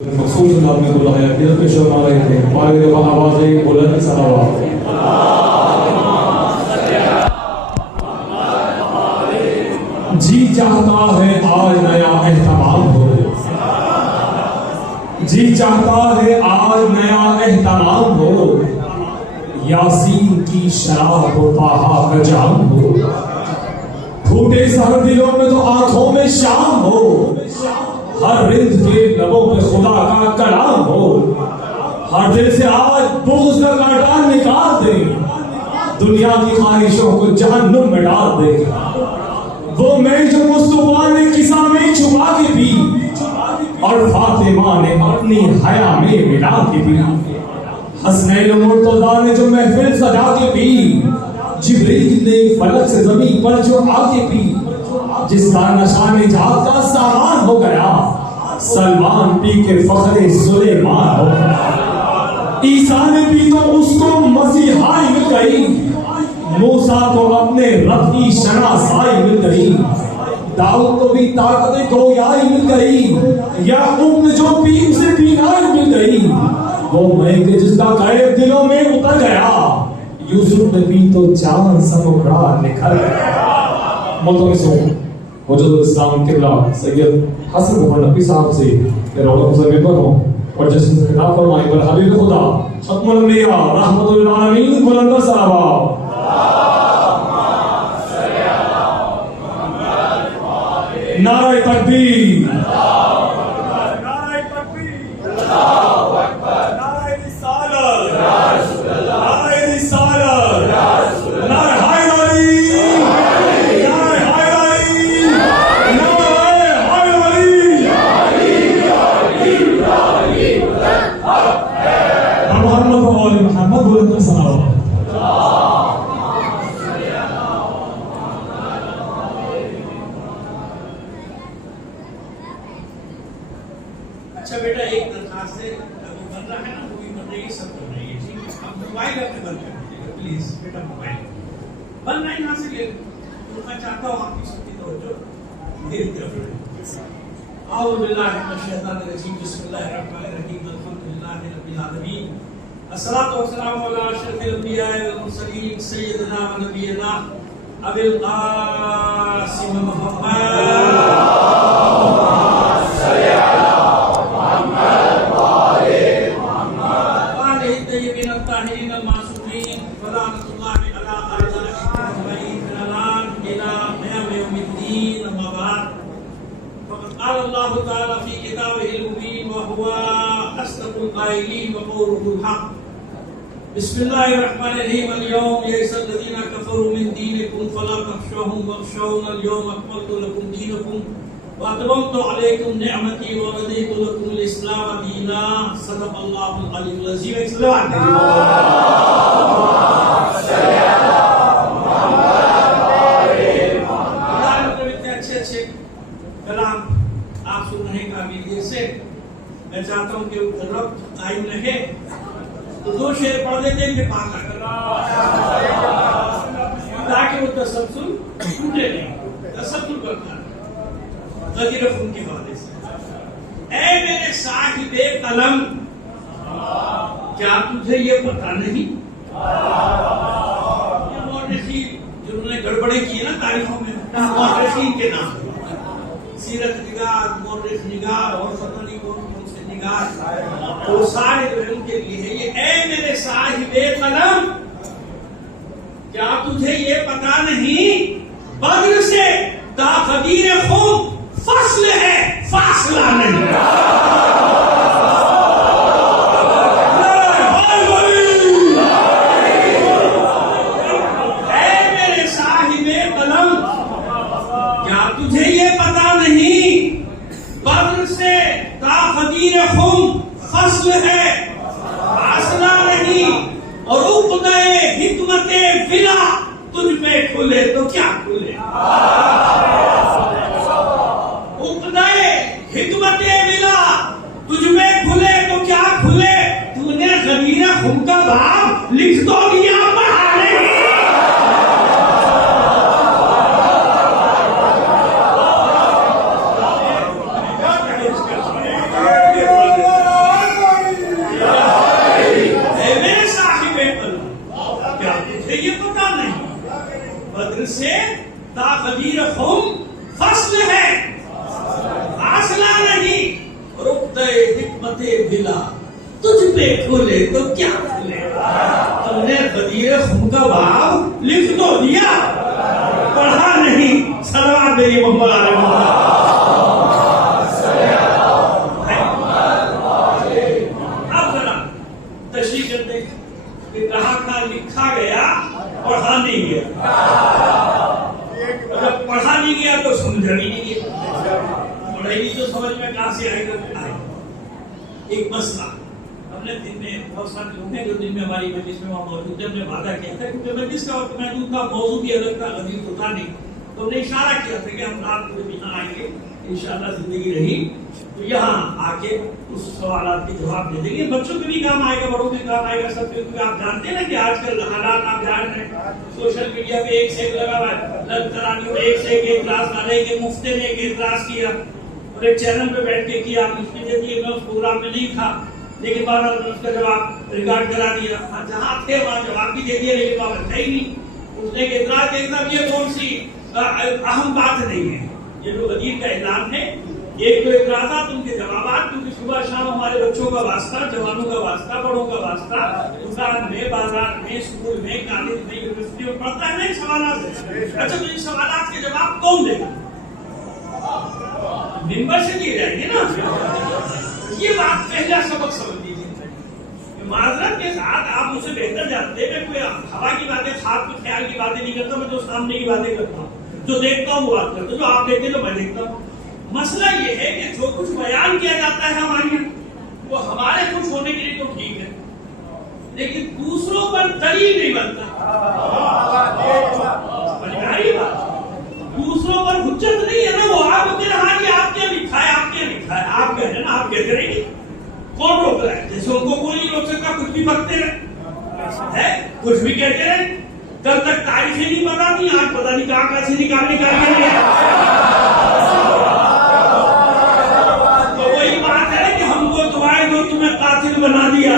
मखसूस अंदाज में बुलाया दिल पे शर्मा रहे थे हमारे दिल आवाज़ें बुलंद सलावा जी चाहता है आज नया एहतमाम हो जी चाहता है आज नया एहतमाम हो यासीन की शराब हो ताहा का जाम हो फूटे सहर दिलों में तो आंखों में शाम हो हर रिंद के लबों पे खुदा का कलाम हो हर दिल से आज बुग़्ज़ का कांटा निकाल दे दुनिया की ख्वाहिशों को जहन्नुम में डाल दे वो मैं जो मुस्तफा ने किसा में छुपा के पी और फातिमा ने अपनी हया में मिला के पी हसनैन मुर्तज़ा ने जो महफिल सजा के पी जिब्रील ने फलक से जमीन पर जो आके पी जिसका नशा निजात का सामान हो गया सलमान पी के फखरे सुलेमान हो गया ईसा ने पी तो उसको मसीहाई मिल गई मूसा को अपने रब की शनासाई मिल गई दाऊद को भी ताकत गोयाई मिल गई याकूब ने जो पी उसे बीनाई मिल गई वो मैं के जिसका कैद दिलों में उतर गया यूसुफ ने भी तो चांद सा मुखड़ा निखर गया मोहतरम मौजूद इस्लाम किबला सैयद हसन उमर नबी साहब से मेरा उनसे मेंबर हूं और जश्न से खिताब फरमाए बर हबीब खुदा खत्मुल अंबिया रहमतुल लिल आलमीन बुलंद सलावा नारे तकबीर नारे तकबीर अल्लाहु अकबर नारे रिसालत या रसूल अल्लाह नारे रिसालत या रसूल अल्लाह नारे अच्छा बेटा एक दरखास्त है अभी बन रहा है ना मूवी बन रही है सब बन रही है ठीक है आप मोबाइल अपने बंद कर दीजिएगा प्लीज बेटा मोबाइल बन रहा है यहाँ से ले मैं चाहता हूँ आपकी सबकी तवज्जो मेरी तरफ आऊज़ु बिल्लाहि मिनश शैतानिर रजीम बिस्मिल्लाहिर रहमानिर रहीम अल्हम्दुलिल्लाहि रब्बिल आलमीन अस्सलातु वस्सलामु अला अशरफिल अंबिया वल मुरसलीन सय्यिदना व नबियना अबिल कासिम मुहम्मद अल्लाह ताला फी किताबिहिल मुबीन व हुवा अस्दक़ुल क़ाइलीन व क़ौलुहुल हक़ बिस्मिल्लाहिर रहमानिर रहीम अल यौम यअसल लज़ीना कफ़रू मिन दीनिकुम फला तख़शौहुम वख़शौनि अल यौम अकमलतु लकुम दीनकुम व अतममतु अलैकुम निअमती व रदीतु लकुमुल इस्लाम दीना सदक़ल्लाहुल अलीयुल अज़ीम सल्लल्लाहु अच्छे कलाम आप सुन रहे काबिलियत से मैं चाहता हूँ कि रब्त कायम रहे तो दो शेर पढ़ देते हैं फिर पाक ताकि वो तसल्सल टूटे नहीं तसल्सल करता है गदीरफ उनके हवाले से ऐ मेरे साहिबे कलम क्या तुझे ये पता नहीं जिन्होंने गड़बड़े की ना तारीखों में मौरखीन के नाम सीरत निगार मौरख निगार और पता नहीं कौन कौन से निगार वो सारे जो है उनके लिए है ये ऐ मेरे साहिबे कलम क्या तुझे ये पता नहीं बद्र से ता ग़दीर खून फस्ल है फासला नहीं तुझे ये पता नहीं बद्र से ता ग़दीर खून फस्ल है फासला नहीं और उक़्दे हिकमते विला तुझ पे खुले तो क्या खुले उक़्दे हिकमते विला तुझ पे खुले तो क्या खुले तूने ग़दीर खून का बाब लिख तो दिया पढ़ा नहीं पर्दे हिकमते दिला तुझ पे खुले तो क्या खुले। तुमने गदीर खुम का भाव लिख तो दिया, पढ़ा नहीं। सलवात मेरी मोहम्मद आले मोहम्मद। अब जरा तशरीह करते कि कहा था लिखा गया, पढ़ा नहीं गया। जब पढ़ा नहीं गया तो समझा भी नहीं गया। पढ़ाई तो समझ में कहां से आएगा। एक मसला हमने दिन में बहुत सारे लोग हैं जो दिन में हमारी मजलिस में वहां मौजूद थे, हमने वादा किया था क्योंकि मजलिस का वक्त महदूद था, मौजूद भी अलग था, गदीर तो था नहीं, तो हमने इशारा किया था कि हम रात को यहाँ आएंगे, इंशाअल्लाह जिंदगी रही तो यहाँ आके उस सवालात के जवाब दे देंगे। बच्चों के भी काम आएगा, बड़ों के काम आएगा, सब। क्योंकि आप जानते हैं ना कि आजकल हालात आप जान रहे हैं, सोशल मीडिया पे एक से एक लगा हुआ है, तरानियों में एक से एक एतराज डाले कि मुफ्ती ने एक एतराज किया और एक चैनल पे बैठ के किया, उसने दे दिए, मैं उस प्रोग्राम में नहीं था, लेकिन बार उसका जवाब रिकॉर्ड करा दिया। जहाँ थे वहाँ जवाब भी दे दिया, लेकिन वहाँ था ही नहीं। उसने एक एतराज देखना भी ये कौन सी अहम बात नहीं है। ये जो गदीर का ऐलान है, एक तो एतराज़ात उनके जवाब, क्योंकि सुबह शाम हमारे बच्चों का वास्ता, जवानों का वास्ता, बड़ों का वास्ता, दुकान में, बाजार में, स्कूल में, कॉलेज में, यूनिवर्सिटी में पढ़ता है ना सवाल। अच्छा, तो इन सवाल के जवाब कौन देगा? मेंबर से दिए जाएंगे ना। ये बात पहला सबक समझ लीजिए। माजरत के साथ आप मुझसे बेहतर जानते हैं, मैं कोई हवा की बातें, खाब के ख्याल की बातें नहीं करता, मैं जो सामने की बातें करता हूँ, जो देखता हूँ वो बात करता हूँ, जो आप देखते तो मैं देखता हूँ। मसला ये है कि जो कुछ बयान किया जाता है हमारे यहाँ, वो हमारे कुछ होने के लिए तो ठीक है, लेकिन दूसरों पर दलील नहीं बनता। दूसरों पर हुज्जत नहीं है ना। वो आप कह रहा है आप क्या लिखा है, आप क्या लिखा है, आप कह रहे ना, आप कहते रहेंगे, कौन रोक रहा है? जैसे उनको कोई नहीं रोक सकता, कुछ भी बकते रहे, कुछ भी कहते रहे। कल तक तारीखें नहीं पता थी, आज पता नहीं कहां से निकाल के तो वही बात है कि हमको दुआएं दो, तुम्हें कातिल बना दिया।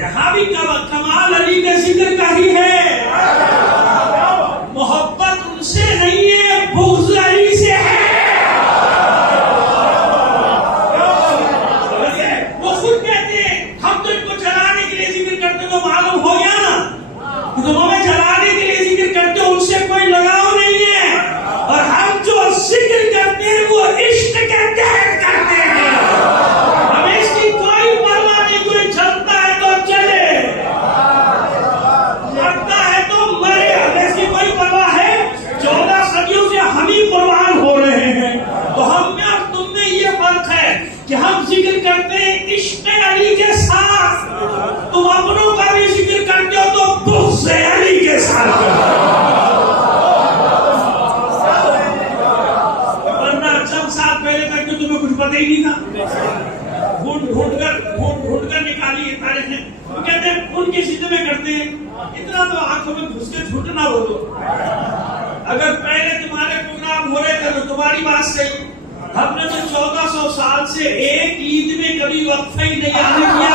यहाँ भी कमाल अली का जिक्र का ही है। मोहब्बत उनसे नहीं है, बुग़्ज़ अली से है। वो खुद कहते हैं हम तो इनको चलाने के लिए जिक्र करते, तो मालूम हो गया ना, तुम हमें चलाने के लिए जिक्र करते हो, उनसे कोई लगाव नहीं है। और हम जो जिक्र करते हैं वो इश्क के तहत करते हैं। हमें इसकी कोई परवाह नहीं, कोई चलता है तो चले, मरता है तो मरे, हमें इसकी कोई परवाह है। 14 सदियों से हम ही कुर्बान हो रहे हैं। तो हम में और तुम में ये फर्क है कि हम जिक्र करते हैं इश्क अली के साथ, तुम अपनों का भी जिक्र करते हो तो बुग़्ज़ अली के साथ। वरना 6 साल पहले तक तो तुम्हें कुछ पता ही नहीं था। ढूंढ कर निकाली तारीख ने, तो कहते हैं उनके सीधे में करते हैं। इतना तो आंखों में घुस के झूठ ना बोलो। अगर पहले तुम्हारे प्रोग्राम हो रहे थे तो तुम्हारी बात सही। हमने तो 1400 साल से एक ईद में कभी वक्फा ही नहीं आने दिया।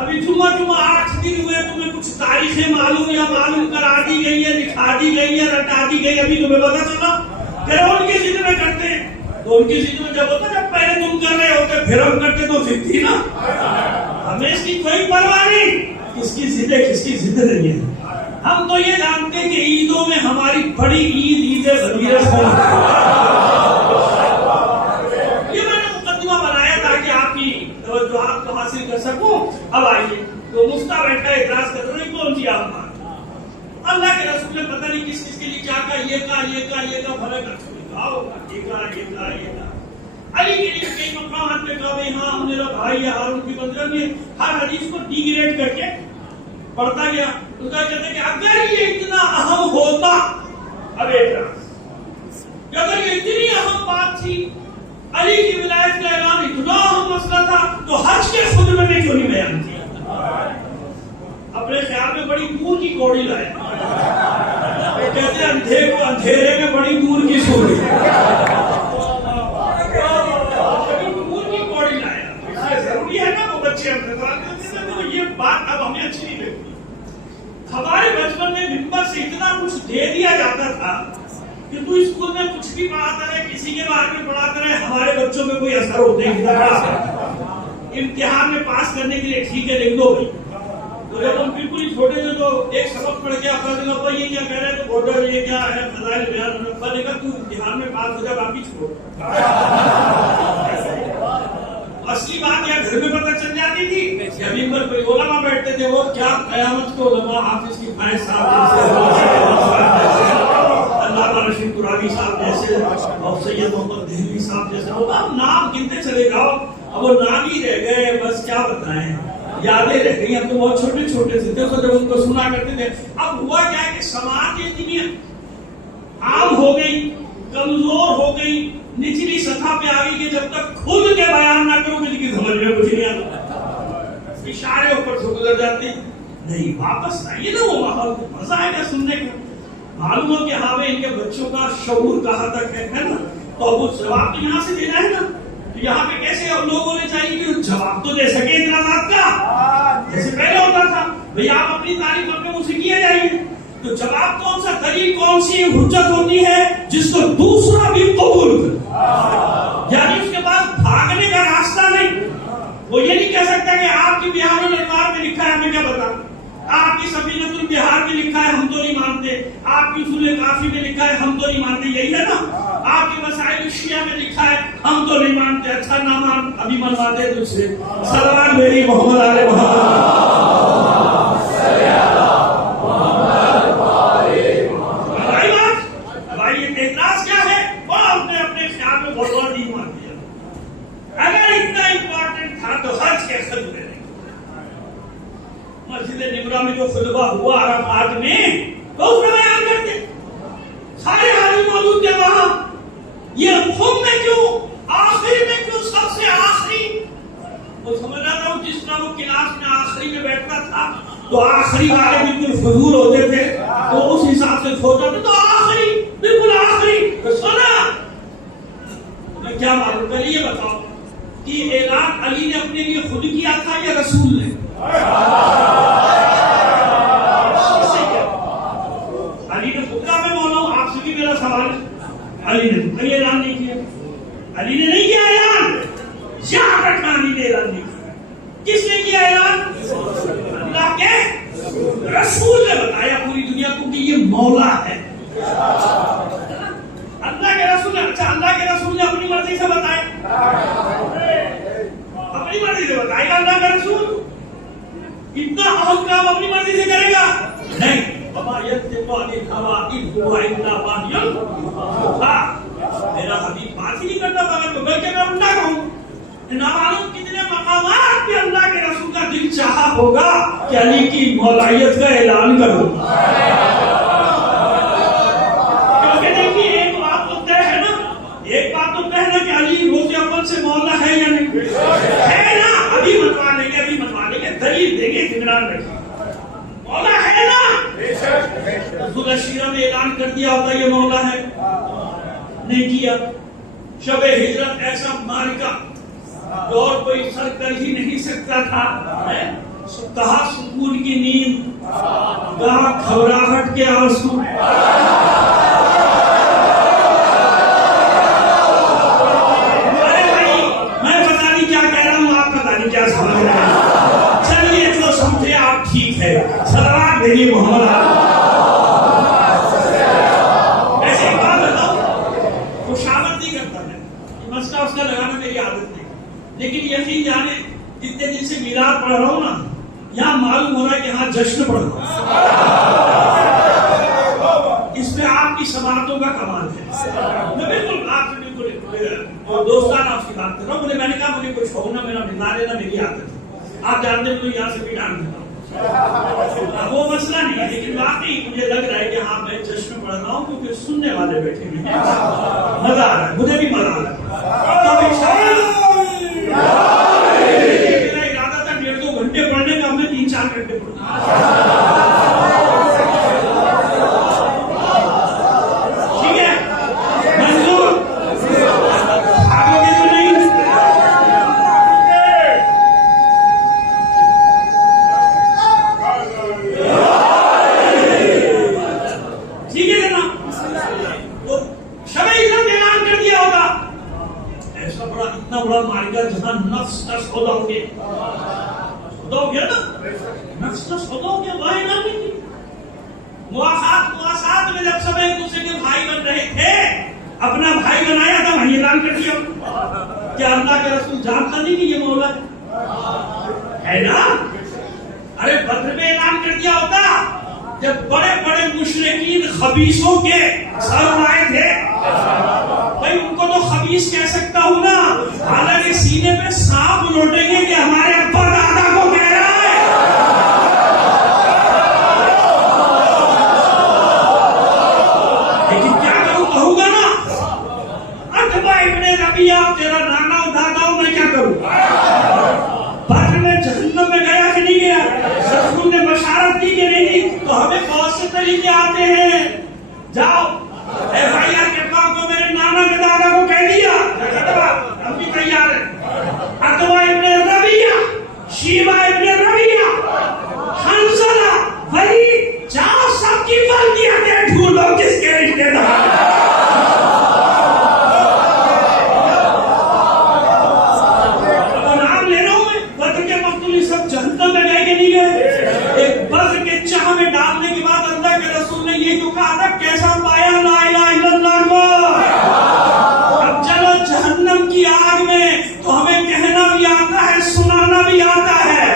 अभी जुम्मा 8 दिन हुए, तुम्हें कुछ तारीखें मालूम या मालूम करा दी गई है, लिखा दी गई है, रटा दी गई, अभी तुम्हें पता चला? उनकी जिद में करते हैं, तो उनकी जिद में जब होता, जब पहले तुम कर रहे होते फिर हम करते तो जिद थी ना। हमें इसकी कोई परवाह नहीं, किसकी जिद है किसकी जिद नहीं है। हम तो ये जानते हैं कि ईदों में हमारी बड़ी ईद गदीर है। ये मैंने मुकद्दमा बनाया था कि आपकी तवज्जो आपको हासिल कर सकूं। अब आइए, तो मुफ्ता बैठा एतराज कर रहे कौन सी आप अल्लाह के रसूल ने पता नहीं किस किस के लिए क्या कहा, ये का फर्क अली के लिए कई मकाम पे कहा हाँ हमने भाई या हारून की बंदर में हर हदीस को डिग्रेड करके पढ़ता गया। उसका कहते कि अगर ये इतना अहम होता, अगर ये इतनी अहम बात थी, अली की विलायत का ऐलान इतना अहम मसला था, तो हज के खुतबे में क्यों नहीं बयान किया? अपने ख्याल में बड़ी दूर की कौड़ी लाए। कहते हैं अंधे को अंधेरे में बड़ी दूर की सूरज, बड़ी दूर की कौड़ी लाया। जरूरी है ना वो बच्चे ये बात अब हमें अच्छी नहीं लगती। हमारे बचपन में मिंबर से इतना कुछ दे दिया जाता था कि तू स्कूल में कुछ भी पढ़ाता रहे, किसी के बारे में पढ़ाता रहे, हमारे बच्चों में कोई असर होता ही नहीं। इम्तिहान में पास करने के लिए ठीक है लिख दो भाई। तो जब हम बिल्कुल ही छोटे थे तो एक सबक पढ़ के अपना जगह पर ये क्या कह रहे हैं, तो बोर्डर ये क्या है, फजाइल बयान, देखा तू इम्तिहान में पास हो जा, बाकी छोड़। असली बात या घर में पता चल जाती थी। जमीन पर कोई उलमा बैठते थे, वो क्या कयामत के उलमा, हाफिज की फायज साहब जैसे, अल्लामा रशीद कुरानी साहब जैसे, और सैयद मोहम्मद देहलवी साहब जैसे, अब नाम गिनते चले जाओ। अब वो नाम ही रह गए, बस क्या बताएं, यादें रह गई। अब तो बहुत छोटे छोटे थे तो जब उनको सुना करते थे। अब हुआ क्या है कि समाज इतनी आम हो गई, कमजोर हो गई, निचली सतह पे आ गई कि जब तक खुद के बयान ना करो किसी की समझ में कुछ नहीं आता, इशारे ऊपर से गुजर जाते। नहीं, वापस आइए ना वो माहौल, मजा आएगा सुनने का। मालूम हो कि हाँ भाई इनके बच्चों का शऊर कहाँ तक है ना, तो वो जवाब तो यहाँ से देना है ना। तो यहाँ पे कैसे अब लोग होने चाहिए कि जवाब तो दे सके इतराज़ात का, जैसे पहले होता था भाई आप अपनी तारीफ अपने मुंह से किए जाइए। तो जवाब कौन सा, दलील कौन सी हुज्जत होती है जिसको दूसरा भी कबूल करे, यानी उसके पास भागने का रास्ता नहीं। वो ये नहीं कह सकता कि आपकी बिहारुल अनवार में लिखा है, मैं क्या बताऊं, आपकी सफीनतुल बिहार में लिखा है, हम तो नहीं मानते, आपकी उसूल काफी में लिखा है, हम तो नहीं मानते, यही है ना। आपकी मसाइल शिया में लिखा है, हम तो नहीं मानते, अच्छा ना मान, अभी मनवाते तुझसे। सलाम मेरी मोहम्मद आले भाई ये एतराज क्या है, वो अपने अपने ख्याल में बहुत नहीं मान दिया। अगर इतना इंपॉर्टेंट था तो हज के खुतबे नहीं, मस्जिद निमरा में जो खुतबा हुआ अरफात में, तो उसमें बयान करते सारे आदमी मौजूद थे वहां। ये खुद में क्यों, आखिर में क्यों, सबसे आखिरी, वो समझ रहा था जिस तरह वो क्लास में आखिरी में बैठता था तो आखिरी वाले बिल्कुल फजूल होते थे, तो उस हिसाब से सोचा था, तो आखिरी बिल्कुल आखिरी तो सुना। मैं क्या मालूम, पहले ये बताओ कि ऐलान अली ने अपने लिए खुद किया था या रसूल ने? अली ने खुद का, मैं बोला हूं आपसे भी मेरा सवाल है, अली ने कोई ऐलान नहीं किया, अली ने नहीं किया ऐलान, याद रखना अली ने ऐलान नहीं किया। किसने किया ऐलान? अल्लाह के रसूल ने बताया पूरी दुनिया को कि ये मौला है। अल्लाह के रसूल ने, अच्छा अल्लाह के रसूल ने अपनी मर्जी से बताया, अपनी मर्जी से बताएगा अल्लाह का रसूल? इतना अहम काम अपनी मर्जी से करेगा? नहीं, मेरा हबीब बात ही नहीं करता बगैर, बल्कि मैं उल्टा कहूं, ना मालूम कितने मकामात पे अल्लाह के रसूल का दिल चाहा होगा कि अली की मौलायत का ऐलान करो। क्योंकि देखिए एक बात तो तय है ना, एक बात तो तय है ना कि अली रोज़े अव्वल से मौला है या नहीं है ना, अभी मनवा लेंगे, अभी मनवा लेंगे, दलील देंगे, इत्मीनान रखिए, मौला है ना। रसूल शीरा में ऐलान कर दिया होता ये मौला है, नहीं किया। शब हिजरत ऐसा मार्का और कोई सर कर ही नहीं सकता था, कहा सुकून की नींद, कहा घबराहट के आंसू। अरे भाई मैं पता नहीं क्या कह रहा हूँ, आप पता नहीं क्या समझ रहे हैं, चलिए जो समझे आप ठीक है। सलावत भेजिए मोहम्मद। ऐसे एक बात बताओ, खुशामद नहीं करता है, मस्का उसका लगाना मेरी आदत नहीं, लेकिन यकीन जाने जितने दिन से मिलाद पढ़ रहा हूं ना, यहाँ मालूम हो रहा है कि हाँ जश्न पढ़ रहा हूं। इसमें आपकी समातों का कमाल है। मैं बिल्कुल आपसे बिल्कुल दोस्ताना आपकी बात कर रहा हूँ। मैंने कहा मुझे कुछ हो ना, मेरा मिला लेना मेरी आदत है, आप जानते हैं तो यहाँ से भी डाल देता हूँ, वो मसला नहीं है। लेकिन वाकई मुझे लग रहा है कि हाँ मैं जश्न पढ़ रहा हूँ क्योंकि सुनने वाले बैठे हैं, मजा आ रहा है, मुझे भी मजा आ रहा है। मेरा इरादा था 1.5-2 घंटे पढ़ने का, हमने 3-4 घंटे पढ़ा। ठीक है, मंजूर, भागोगे तो नहीं? मुआसात में जब सब एक दूसरे के भाई बन रहे थे, अपना भाई बनाया था, वही ऐलान कर दिया। क्या अल्लाह के रसूल जानता नहीं कि ये मौला है ना? अरे बद्र में ऐलान कर दिया होता, जब बड़े बड़े मुशरिकीन खबीसों के सर उड़ाए थे। भाई उनको तो खबीस कह सकता हूं ना, हालांकि सीने पे सांप लौटेंगे कि हमारे अब्बा दादा को कह रहा है। लेकिन क्या करूं, कहूंगा ना, अतबा इब्ने रबिया तेरा नाना और दादा, मैं क्या करूं? बद्र में जहन्नम में गया कि नहीं गया? रसूल ने बशारत की कि नहीं? तो हमें बहुत से तरीके आते हैं। जाओ FIR के पास को मेरे नाना के दादा को कह दिया, हम भी तैयार हैं। अतबा इब्ने रबिया, शीबा इब्ने रबिया, हंसला, वलीद, जाओ सबकी वर्दियां दे ढूंढो किसके रिश्तेदार। नाम ले रहा हूं मैं, बद्र के मकतूल सब जहन्नम में गए कि नहीं गए? एक बद्र के चाह में डालने के बाद अल्लाह के रसूल ने ये तो कहा था, कैसा पाया ला इलाहा इल्लल्लाह को। अब चलो जहन्नम की आग में तो हमें कहना भी आता है, सुनाना भी आता है।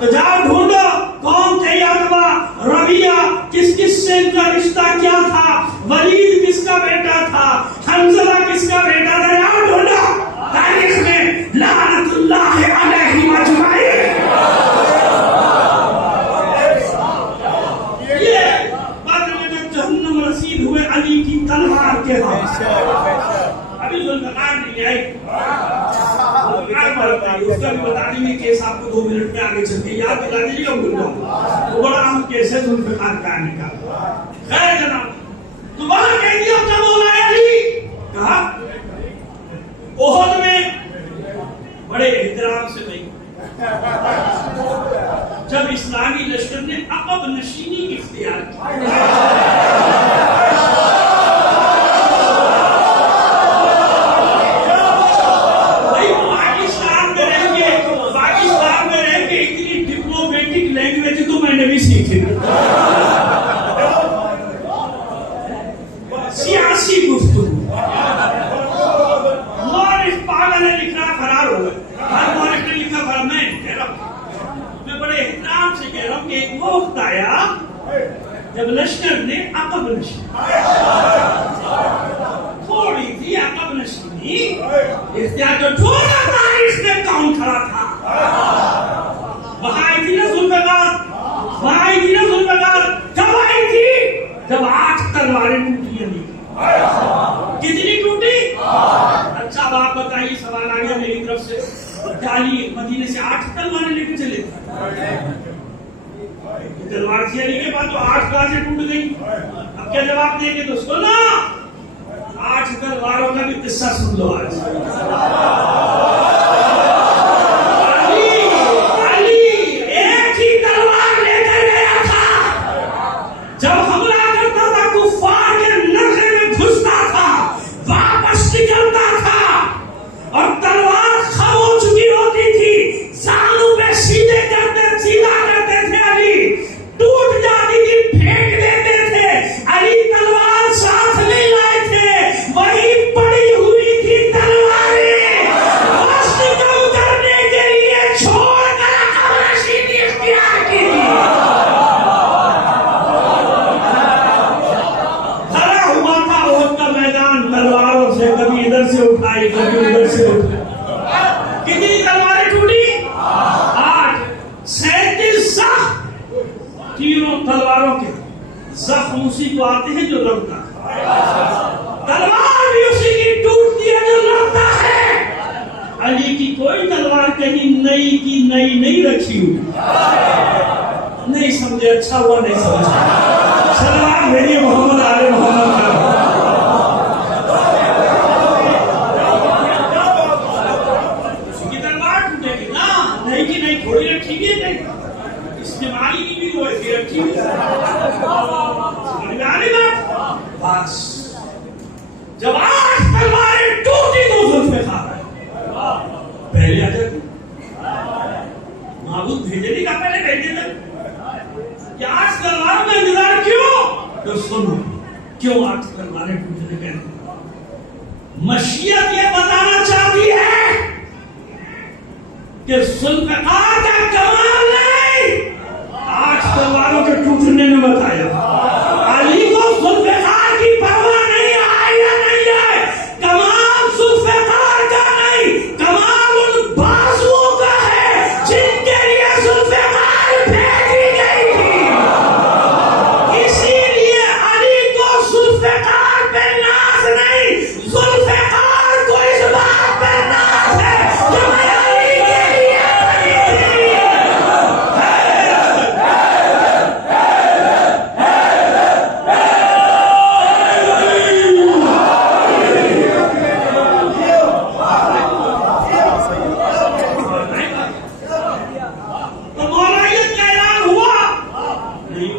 तो जाओ ढूंढो कौन थे अतबा, रबिया, किस किस से इनका रिश्ता क्या था, वलीद किसका बेटा था, हंजला किसका बेटा था, जाओ ढूंढो। तारीख में लानतुल्लाह अलैहिम अजमाइन। ये बद्र में जब जहन्नम रसीद हुए अली की तलवार के हाथ, अभी जुल्फ़िकार नहीं आई, उसका भी बता देंगे केस आपको 2 मिनट में आगे चल के याद दिला दीजिएगा उनको। वो बड़ा अहम केस है जुल्फ़िकार का आने का। खैर जनाब, तो वहां कह दिया क्या बोला अली, कहा ओहद में बड़े एहतराम से नहीं, जब इस्लामी लश्कर ने अक़ब नशीनी इख्तियार की, पाकिस्तान में रह के इतनी डिप्लोमेटिक लैंग्वेज तो मैंने भी सीखी, सियासी गुफ्तगू। मौरिख पागल ने लिखना फरार हो गए, हर मौरिख ने लिखा फरार, मैं कह रहा हूं, मैं बड़े एहतराम से कह रहा हूं कि एक वो वक्त आया जब लश्कर ने अक़ब नशीनी, थोड़ी थी अक़ब नशीनी इख्तियार, जो थोड़ा तारीख में कौन खड़ा था, वहां आई थी ना जुल्फ़िकार, वहां आई थी ना जुल्फ़िकार, कब आई थी? जब 8 तलवारें टूटी अली। कितनी टूटी? अच्छा अब आप बताइए, सवाल आ गया मेरी तरफ से, क्या अली मदीने से 8 तलवारें लेकर चले थे? तलवार थी अली के पास, तो 8 कहां से टूट गई? अब क्या जवाब देंगे? तो सुनो, 8 तलवारों का भी किस्सा सुन लो आज। अली एक ही तलवार लेकर गया था, जब हमला करता था कुफ्फार के नरखे में घुसता था, वापस निकलता था, और तलवार खम हो चुकी होती थी, जानू पे सीधा करते थे अली, टूट जाती थी, फेंक देते थे। अली तलवार साथ नहीं लाए थे, वही पड़ी हुई थी तलवारें, वस्त्र कम करने के लिए छोड़कर अक़ब नशीनी इख्तियार की। भरा हुआ था ओहद का मैदान तलवारों से, कभी इधर से उठाई, कभी उधर से उठाई। कितनी तलवारें टूटी? 8। 37 जख्म, तीनों तलवारों के जख्म उसी को आते हैं जो लगता है, तलवार भी उसी की टूटती है जो लगता है। अली की कोई तलवार कहीं नई की नई नहीं रखी हुई। नहीं समझे? अच्छा हुआ नहीं समझा। सलाम भेजिए मोहम्मद आले मोहम्मद का। तलवार टूटेगी ना, नहीं की नहीं थोड़ी रखी गई, नहीं इस्तेमाली की भी वो ऐसी रखी हुई। बस जब 8 तलवारें टूटी तो जुल्फ़िकार पहले आ जाती, माबूद भेजने का पहले भेजे थे कि 8 तलवारों का इंतजार क्यों? तो सुन, क्यों आज तलवारें टूटने के मशीयत ये बताना चाहती है कि जुल्फ़िकार का कमाल नहीं आज तलवारों के टूटने में बताया। अली को जुल्फ़िकार की परवाह नहीं आई या नहीं है। कमाल जुल्फ़िकार का नहीं, कमाल उन बाजुओं का है जिनके लिए जुल्फ़िकार भेजी गई थी। इसीलिए अली को जुल्फ़िकार पे नाज नहीं, जुल्फ़िकार को इस बात पे नाज है कि मैं अली के लिए बनी थी। तो मौलानियत का ऐलान हुआ नहीं,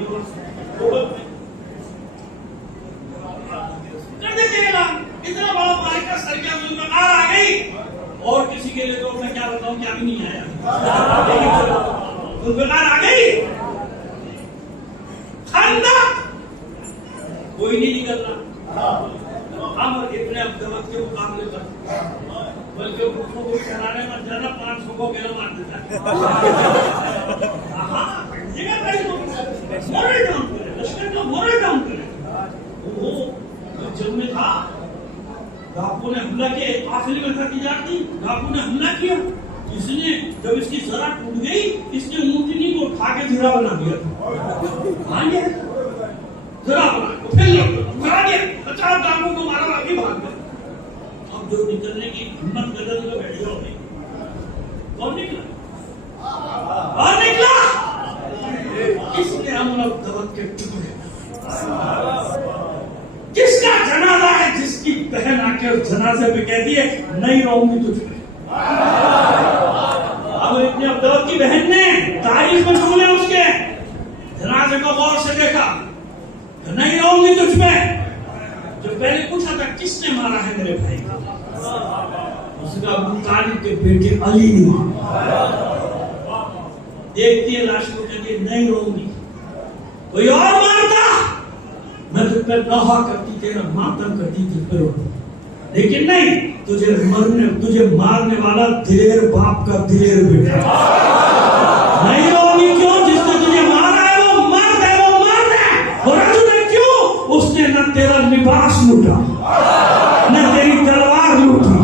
कर देते ऐलान। इतना बड़ा मालिका सरकार जुल्फ़िकार आ गई और किसी के लिए तो मैं क्या बताऊं, क्या भी नहीं आया। जुल्फ़िकार आ गई, खंदक कोई नहीं निकलना। अमर इब्ने अब्दुल्लाह के मुकाबले पर बल्कि उसको कोई कराने में ज्यादा 500 को गेला मार देता है। जगह बड़ी मोरल डाउन करे, लश्कर का मोरल डाउन करे। वो जब में था डाकू ने हमला किया, आखिरी में था तैयार थी, डाकू ने हमला किया। इसने जब इसकी जरा टूट गई, इसने ऊँटनी को उठा के जरा बना दिया। हाँ ये जरा बना फिर मारा दिया, 50 डाकू को मारा, आगे भाग गए। अब जो निकलने की हिम्मत गदर में बैठी हो गई, कौन निकला? और निकला किसने? अमर अब्दुल्लाह के टुकड़े। किसका जनाजा है जिसकी बहन आके उस जनाजे पे कहती है नहीं रहूंगी तुझ पे? अब इब्ने अब्दुल्लाह की बहन ने तारीख में सुने उसके जनाजे को गौर से देखा, नहीं रहूंगी तुझ पे। जो पहले पूछा था किसने मारा है मेरे भाई का, उसका अबू तालिब के बेटे अली ने मारा। देखती है लाश को, कहती है नहीं रहूंगी। कोई और मारता मैं तुझ पर नहा करती, तेरा मातम करती, तुझ पर रोती, लेकिन नहीं, तुझे मारने वाला दिलेर बाप का दिलेर बेटा। नहीं होगी क्यों? जिसने तुझे मारा है वो मार दे, वो मार दे। और तुझे क्यों? उसने न तेरा लिबास लूटा, न तेरी तलवार लूटी,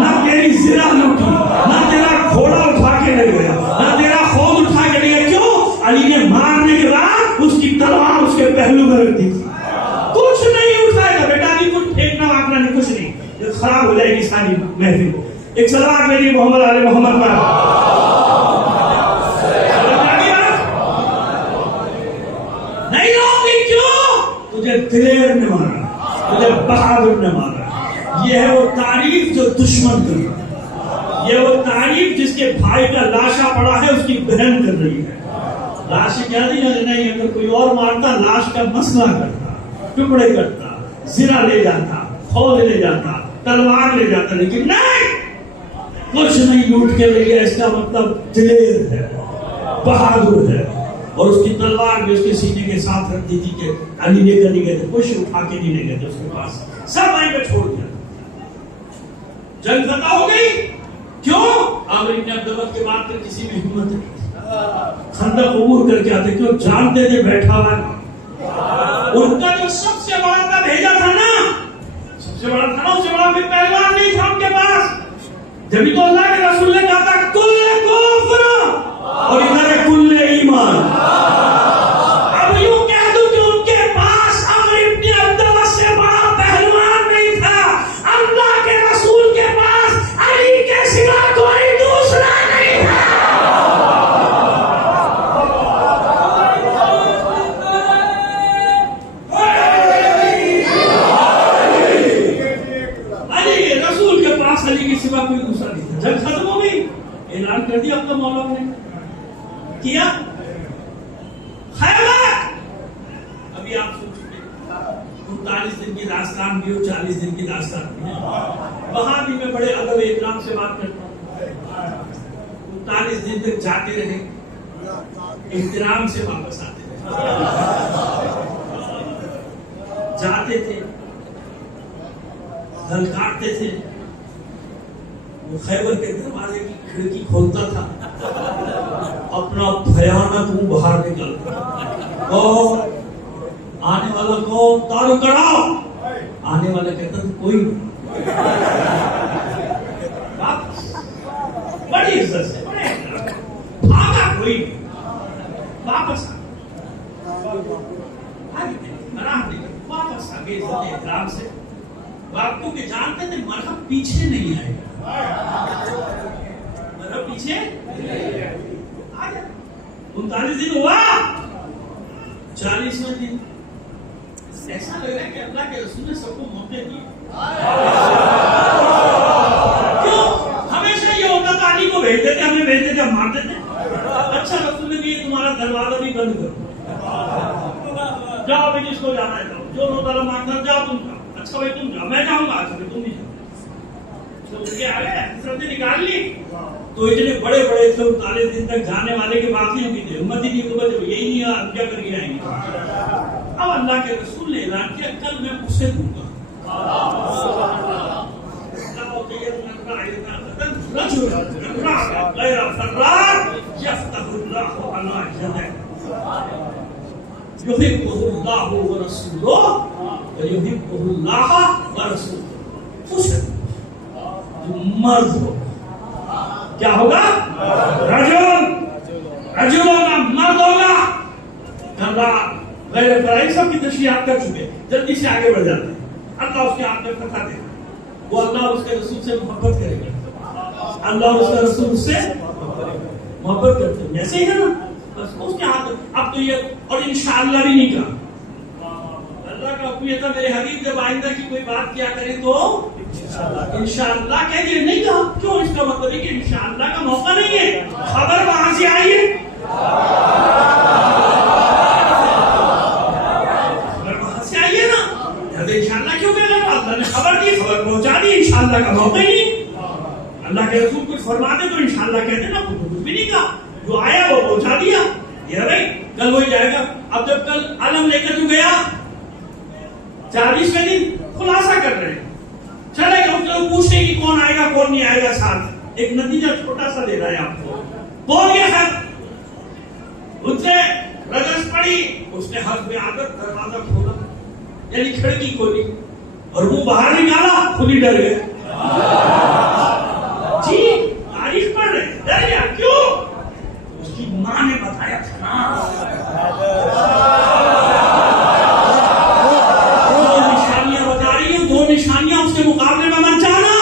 न तेरी जिरा लूटी, न तेरा घोड़ा उठा के ले गया, न तेरा खौद उठा के ले गया। क्यों? अली ने मारने के बाद उसकी तलवार उसके पहलू में रख दी थी। कुछ नहीं उठाएगा बेटा, नहीं कुछ फेंकना वाकना नहीं, कुछ नहीं, खराब हो जाएगी सारी महफिल। एक सलाह मेरी मोहम्मद आले मोहम्मद पर। नहीं होगी क्यों? तुझे दिलेर ने मारा, तुझे बहादुर ने मारा। ये है वो तारीफ जो दुश्मन कर रहा है, ये वो तारीफ जिसके भाई का लाशा पड़ा है उसकी बहन कर रही है। लाश क्या नहीं, अगर कोई और मारता लाश का मसला करता, टुकड़े करता, जिरा ले जाता, खौद ले जाता, तलवार ले जाता, लेकिन नहीं, कुछ नहीं लूट के ले गया। इसका मतलब दिलेर है, बहादुर है। और उसकी तलवार भी उसके सीने के साथ रख दी थी कि अली लेकर नहीं गए थे, कुछ उठा के नहीं ले गए थे उसके पास, सब वहीं पे छोड़ दिया। जंग खत्म हो गई। क्यों? आमिर इब्ने अब्दुल्लाह के बाद फिर किसी में हिम्मत नहीं, खंदक अबूर करके आते। क्यों? जानते थे बैठा हुआ है। उनका जो सबसे बड़ा था भेजा था ना, सबसे बड़ा था ना, उससे बड़ा फिर पहलवान नहीं था उनके पास। जब तो अल्लाह के रसूल ने कहा था कुल्ले कुफ्र और इधर है कुल्ले ईमान। अब यूं कह दूं कि उनके पास अमर इब्ने अब्दुल्लाह से बड़ा पहलवान नहीं था। अल्लाह के रसूल के पास अली के सिवा कोई दूसरा नहीं था। अली के सिवा कोई दूसरा नहीं था। जब खत्म हो गई, ऐलान कर दिया अपना मौला ने किया खैबर। अभी आप सोचिए 39 दिन की दास्तान भी हो, 40 दिन की दास्तान भी, वहां भी मैं बड़े अदब एहतराम से बात करता हूँ। 39 दिन तक जाते रहे, एहतराम से वापस आते रहे। जाते थे, धन काटते थे, वो खैबर के दरवाजे की खिड़की खोलता था, अपना भयानक मुंह बाहर निकलता और आने वाला कौन, तारू कड़ाओ। आने वाला कहता था कोई नहीं। बड़ी इज्जत से, बड़े भागा कोई नहीं, वापस वापस आगे एहतराम से। बापू के जानते थे मरहब पीछे नहीं आएगा, मरहब पीछे आ जाए। 39 दिन हुआ, 40वें दिन ऐसा लग रहा है कि अल्लाह के रसूल ने सबको मौके दिए। क्यों? हमेशा ये होता था अली को भेज देते, हमें भेज देते, हम मार देते। अच्छा रसूल ने दिए, तुम्हारा दरवाजा भी बंद करो, जाओ भाई जिसको जाना है जाओ, जो रोता मांगना जाओ तुम जाओ। अच्छा भाई तुम जाओ, मैं जाऊंगा, अच्छा भाई तुम भी जाओ। तो उनके आगे सर्दी निकाल ली, तो इतने बड़े बड़े थे 39 दिन तक जाने वाले के बाकियों की थे, उम्मत ही नहीं, तो यही नहीं क्या करके आएंगे। अब अल्लाह के रसूल ने ऐलान किया कल मैं उसे दूंगा। मर्द हो क्या होगा, मर्द होगा। अल्लाह सब की तशरीह कर चुके, जल्दी से आगे बढ़ जाते हैं। अल्लाह उसके हाथ में फतह देगा, वो अल्लाह उसके रसूल से मोहब्बत करेगा, अल्लाह उसका रसूल से मोहब्बत करते हैं, ऐसे ही है ना, बस उसके हाथ। अब तो ये और इंशाअल्लाह भी नहीं कहा, अल्लाह का हुक्म था मेरे हबीब जब आइंदा की कोई बात किया करें तो इंशाअल्लाह कह दिए, नहीं कहा। क्यों? इसका मतलब है कि इंशाअल्लाह का मौका नहीं है, खबर वहां से आई है, इंशाअल्लाह क्यों कह रहा? अल्लाह ने खबर दी, खबर पहुंचा दी, इंशाअल्लाह का मौका ही नहीं। अल्लाह के रसूल कुछ फरमा दे तो इंशाअल्लाह कहते ना, कुछ भी नहीं कहा, जो आया वो पहुंचा दिया। ये भाई कल वही जाएगा। अब जब कल आलम लेकर तू गया, 40वें दिन खुलासा कर रहे हैं, चलेगा उसको पूछने की कौन आएगा कौन नहीं आएगा साथ। एक नतीजा छोटा सा दे रहा है आपको, कौन गया साथ, उससे रजस पड़ी, उसने हक में आकर दरवाजा खोला, यानी खिड़की खोली और मुंह बाहर निकाला, खुद ही डर गए। जी तारीफ पढ़ रहे, डर गया। क्यों? उसकी मां ने बताया था ना, दो निशानियां बता रही है, दो निशानियां उसके मुकाबले में मत जाना,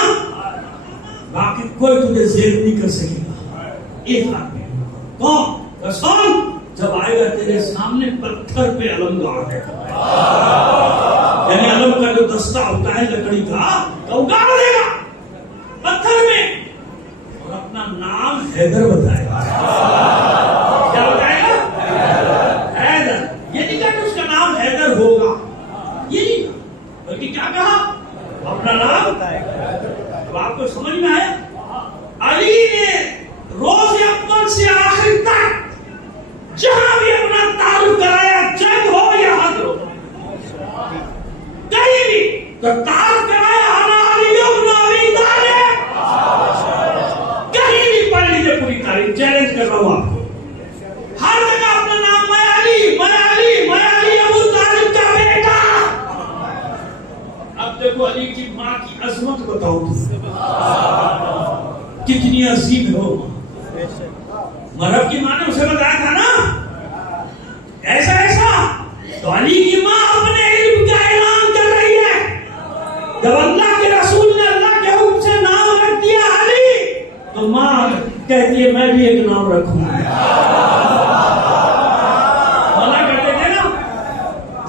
बाकी कोई तुझे जेर नहीं कर सकेगा। एक आदमी कौन? कसम जब आएगा तेरे सामने पत्थर पे अलम गाड़, यानी अलम का जो दस्ता होता है लकड़ी का, तो उतार देगा पत्थर में और अपना नाम हैदर बताएगा। क्या बताएगा? हैदर। ये नहीं कहा उसका नाम हैदर होगा, ये नहीं, बल्कि क्या कहा? अपना नाम बताएगा। अब आपको समझ में आया? अली ने रोज अव्वल से आखिर तक जहां भी अपना तारुफ कराया, जंग हो या हद हो, कहीं भी तो तारुफ कराया, कहीं भी पढ़ लीजिए पूरी तारीख, चैलेंज कर रहा हूं आपको, हर जगह अपना नाम मैं अली, मैं अली, मैं अली, अबू तालिब का बेटा। अब देखो अली की मां की अजमत बताओ कितनी अजीम हो। मरहब की मां ने उसे बताया था ना ऐसा ऐसा, तो अली की मां अपने इल्म का ऐलान कर रही है। जब अल्लाह के रसूल ने अल्लाह के हुक्म से नाम रख दिया अली, तो मां कहती है मैं भी एक नाम रखूंगी। मना करते थे ना,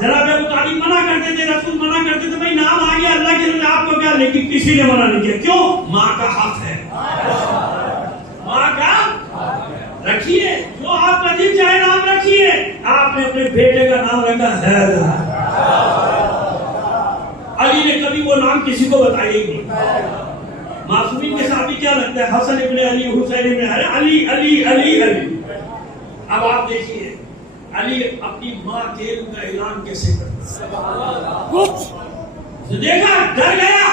जरा जब तारीफ मना करते थे, रसूल मना करते थे, भाई नाम आ गया अल्लाह के लिए आपको क्या, लेकिन किसी ने मना नहीं किया। क्यों? मां का हक है, मां का रखिए, जो आप नजीब चाहे नाम रखिए। आपने अपने बेटे का नाम रखा हैदर, अली ने कभी वो नाम किसी को बताया ही नहीं। मासूमीन के साथ भी क्या लगता है, हसन इब्ने अली, हुसैन इब्ने अली, अली अली अली। अब आप देखिए अली अपनी माँ के इल्म का ऐलान कैसे करता? तो देखा, डर गया,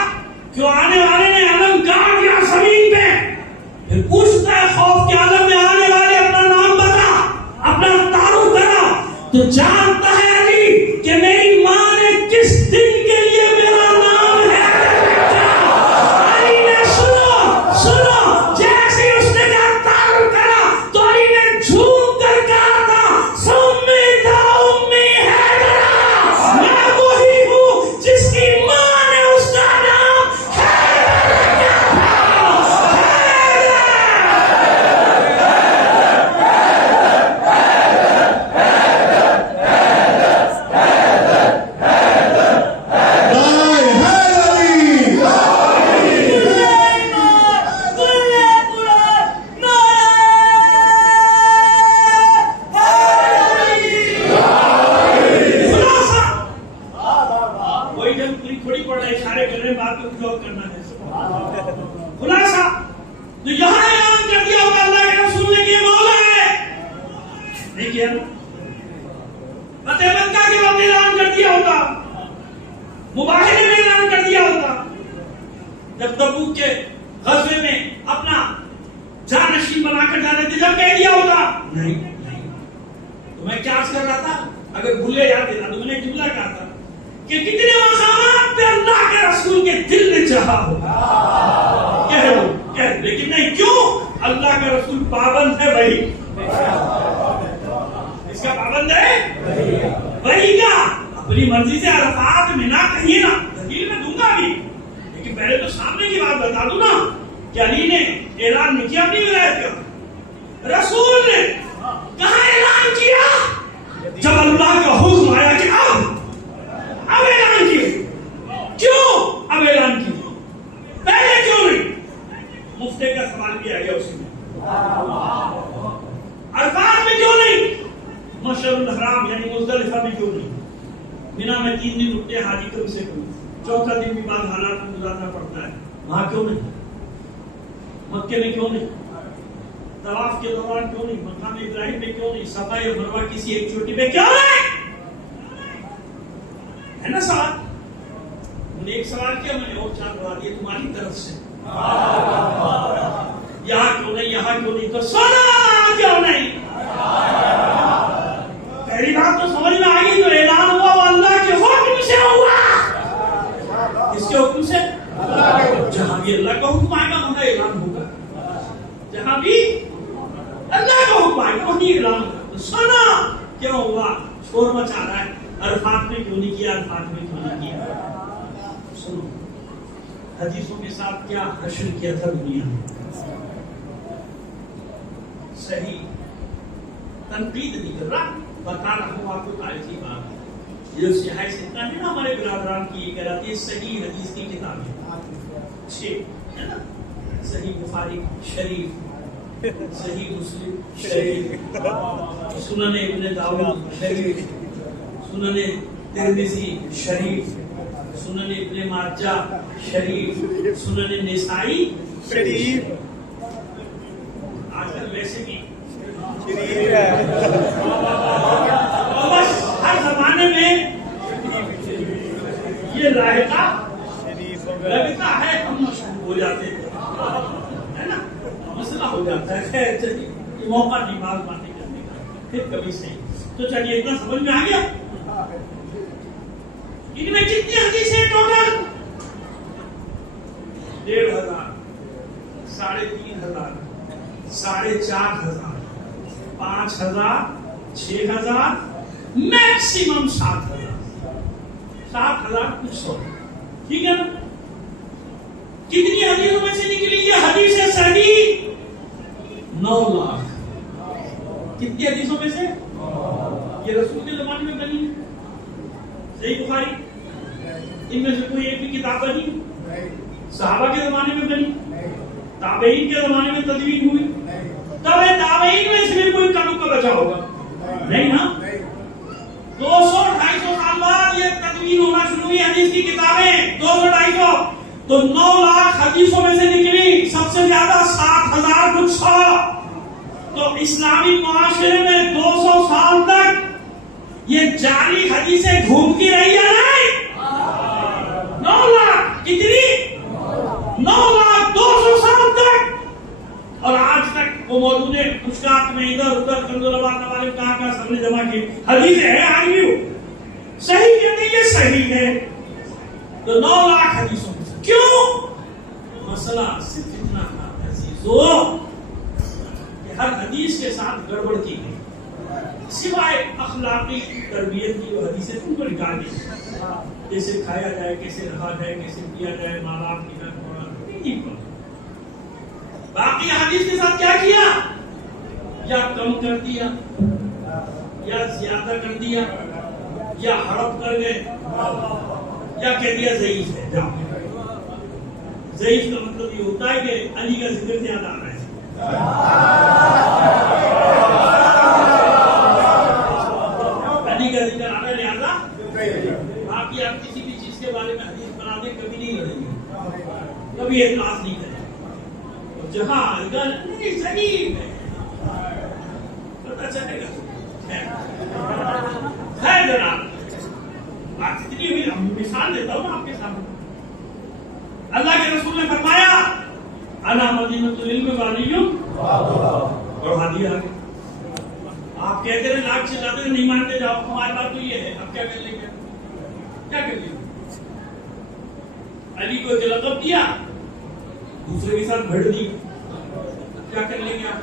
क्यों आने वाले ने अलम गाड़ दिया जमीन पे। फिर पूछता है खौफ के आलम में आने वाले अपना नाम बता, अपना तारुफ करा। तो जानता है अली कि मेरी माँ ने किस दिन के लिए मेरा नाम है। अली ने सुनो जैसे उसने कहा तारुफ करा, तो अली ने झूम कर कहा था, सुम्मी था उम्मी है मेरा, मैं वही हूँ जिसकी माँ ने उसका नाम खुलासा। तो यहाँ ऐलान कर दिया होगा अल्लाह के रसूल ने कि ये मौला है, नहीं किया ना? फतेह मक्का के वक्त ऐलान कर दिया होता, मुबाहिरे में ऐलान कर दिया होता, जब तबूक के गज़वे में अपना जानशीन बनाकर जाने थे जब कह दिया होता। नहीं, तो मैं क्या कर रहा था, अगर भूले जाते ना तो मैंने जुमला कहा था कि कितने मकामात पे अल्लाह के रसूल के दिल ने चाहा होगा, कह, लेकिन नहीं, क्यों? अल्लाह का रसूल पाबंद है वही, इसका पाबंद है वही का। अपनी मर्जी से अरफात में ना कहिए ना, दलील में दूंगा भी, लेकिन पहले तो सामने की बात बता दूं ना कि अली ने ऐलान नहीं किया अपनी विलायत का। रसूल ने कहां ऐलान किया? जब अल्लाह का हुक्म आया कि अब ऐलान किया। क्यों अब ऐलान किया, पहले क्यों नहीं? मुफ्ती का सवाल भी आ गया उसी में। अरफात में क्यों नहीं? मशअरुल हराम यानी मुज़दलिफा में क्यों नहीं? मिना में 3 दिन रुकते हाजी कम से कम, चौथा दिन भी बाद हालात में गुजारना पड़ता है, वहां क्यों नहीं? मक्के में क्यों नहीं? तवाफ के दौरान क्यों नहीं? मकाम इब्राहिम में क्यों नहीं? सफा या मरवा किसी एक चोटी पे क्यों नहीं? है ना सवाल? मैंने एक सवाल किया, मैंने और 4 बढ़ा दिए तुम्हारी तरफ से। यहाँ क्यों नहीं, यहाँ क्यों नहीं, तो सुना क्यों नहीं? पहली बात तो समझ में आ गई, जो ऐलान हुआ वो अल्लाह के हुक्म से हुआ। किसके हुक्म से? जहां भी अल्लाह का हुक्म आएगा वहां ऐलान होगा, जहां भी अल्लाह का हुक्म आएगा वहीं ऐलान होगा। तो सुना क्यों हुआ? शोर मचा रहा है, अरफात में क्यों नहीं किया, अरफात में क्यों नहीं किया? सुनो, हदीसों के साथ क्या हश्र किया था दुनिया में, सही तनकीद नहीं कर रहा, बता रहा हूं आपको तारीखी बात। ये सियाह से इतना है ना, हमारे बिरादरान की ये कहलाती है सही हदीस की किताबें 6 है ना, सही बुखारी शरीफ, सही मुस्लिम शरीफ, सुनन इब्न दाऊद शरीफ, सुनन तिर्मिज़ी शरीफ, सुनन इब्न माजा शरीफ, सुनन निसाई शरीफ। आजकल वैसे भी तो बस हर जमाने में ये लायका लगता है, हम मशहूर हो जाते है ना, मसला हो जाता है। खैर चलिए, मौका नहीं बातें करने का, फिर कभी सही। तो चलिए, इतना समझ में आ गया। इनमें कितनी हदीसें टोटल? 1500, 3500, 4500, 5000, 6000, मैक्सिमम 7000, 7000 कुछ 100, ठीक है ना? कितनी हदीसों में से निकली ये हदीस है सही? 9 लाख। कितनी हदीसों में से? ये रसूल के जमाने में बनी सही बुखारी, इनमें से कोई एक भी किताब बनी? सहाबा के जमाने में बनी? ताबईन के जमाने में तदवीन हुई? तब ताबईन में से भी कोई कमी का बचा होगा? नहीं ना। 200-250 साल बाद ये तदवीन होना शुरू हुई हदीस की किताबें, 200-250। तो 9 लाख हदीसों में से निकली, सबसे ज्यादा 7000 कुछ 100। तो इस्लामी मुआशरे में 200 साल तक ये जाली हदीसें घूमती रही है नहीं? 9 लाख कितनी? 9,02,000 साल तक। और आज तक वो मौजूद है मुश्कात में, इधर उधर कंजुलबाद वाले कहा सबने जमा की हदीसें है आज भी। सही या नहीं? ये सही है। तो 9 लाख हदीसों क्यों? मसला सिर्फ इतना था अजीजों कि हर हदीस के साथ गड़बड़ की गई, सिवाय अखलाकी तरबियत की वो हदीसें तुमको निकाल दी। कैसे खाया जाए, कैसे रहा जाए, कैसे किया जाए, माँ बाप की नहीं। बाकी हदीस के साथ क्या किया? या कम कर दिया, या ज्यादा कर दिया, या हड़प कर गए, या कह दिया ज़ईफ है। ज़ईफ का मतलब ये होता है कि अली का जिक्र ज्यादा आ रहा है। अली का जिक्र आ रहा है, लिहाजा बाकी आप किसी भी चीज के बारे में हदीस बना दें, कभी नहीं लड़ेंगे, कभी एतराज नहीं करेंगे। जहां नहीं सही है पता चलेगा। है जनाब, बात इतनी हुई, मिसाल देता हूं आपके सामने। अल्लाह के रसूल ने फरमाया अना मदीनतुल इल्म वालियुम, बढ़ा दिया। आप कहते रहे, लाख चिल्लाते रहे, नहीं मानते, जाओ हमारी बात तो ये है। अब क्या कर लेंगे? क्या कर लेंगे? अली को एक लक़ब दिया, दूसरे के साथ भिड़ दी, क्या कर लेंगे आप?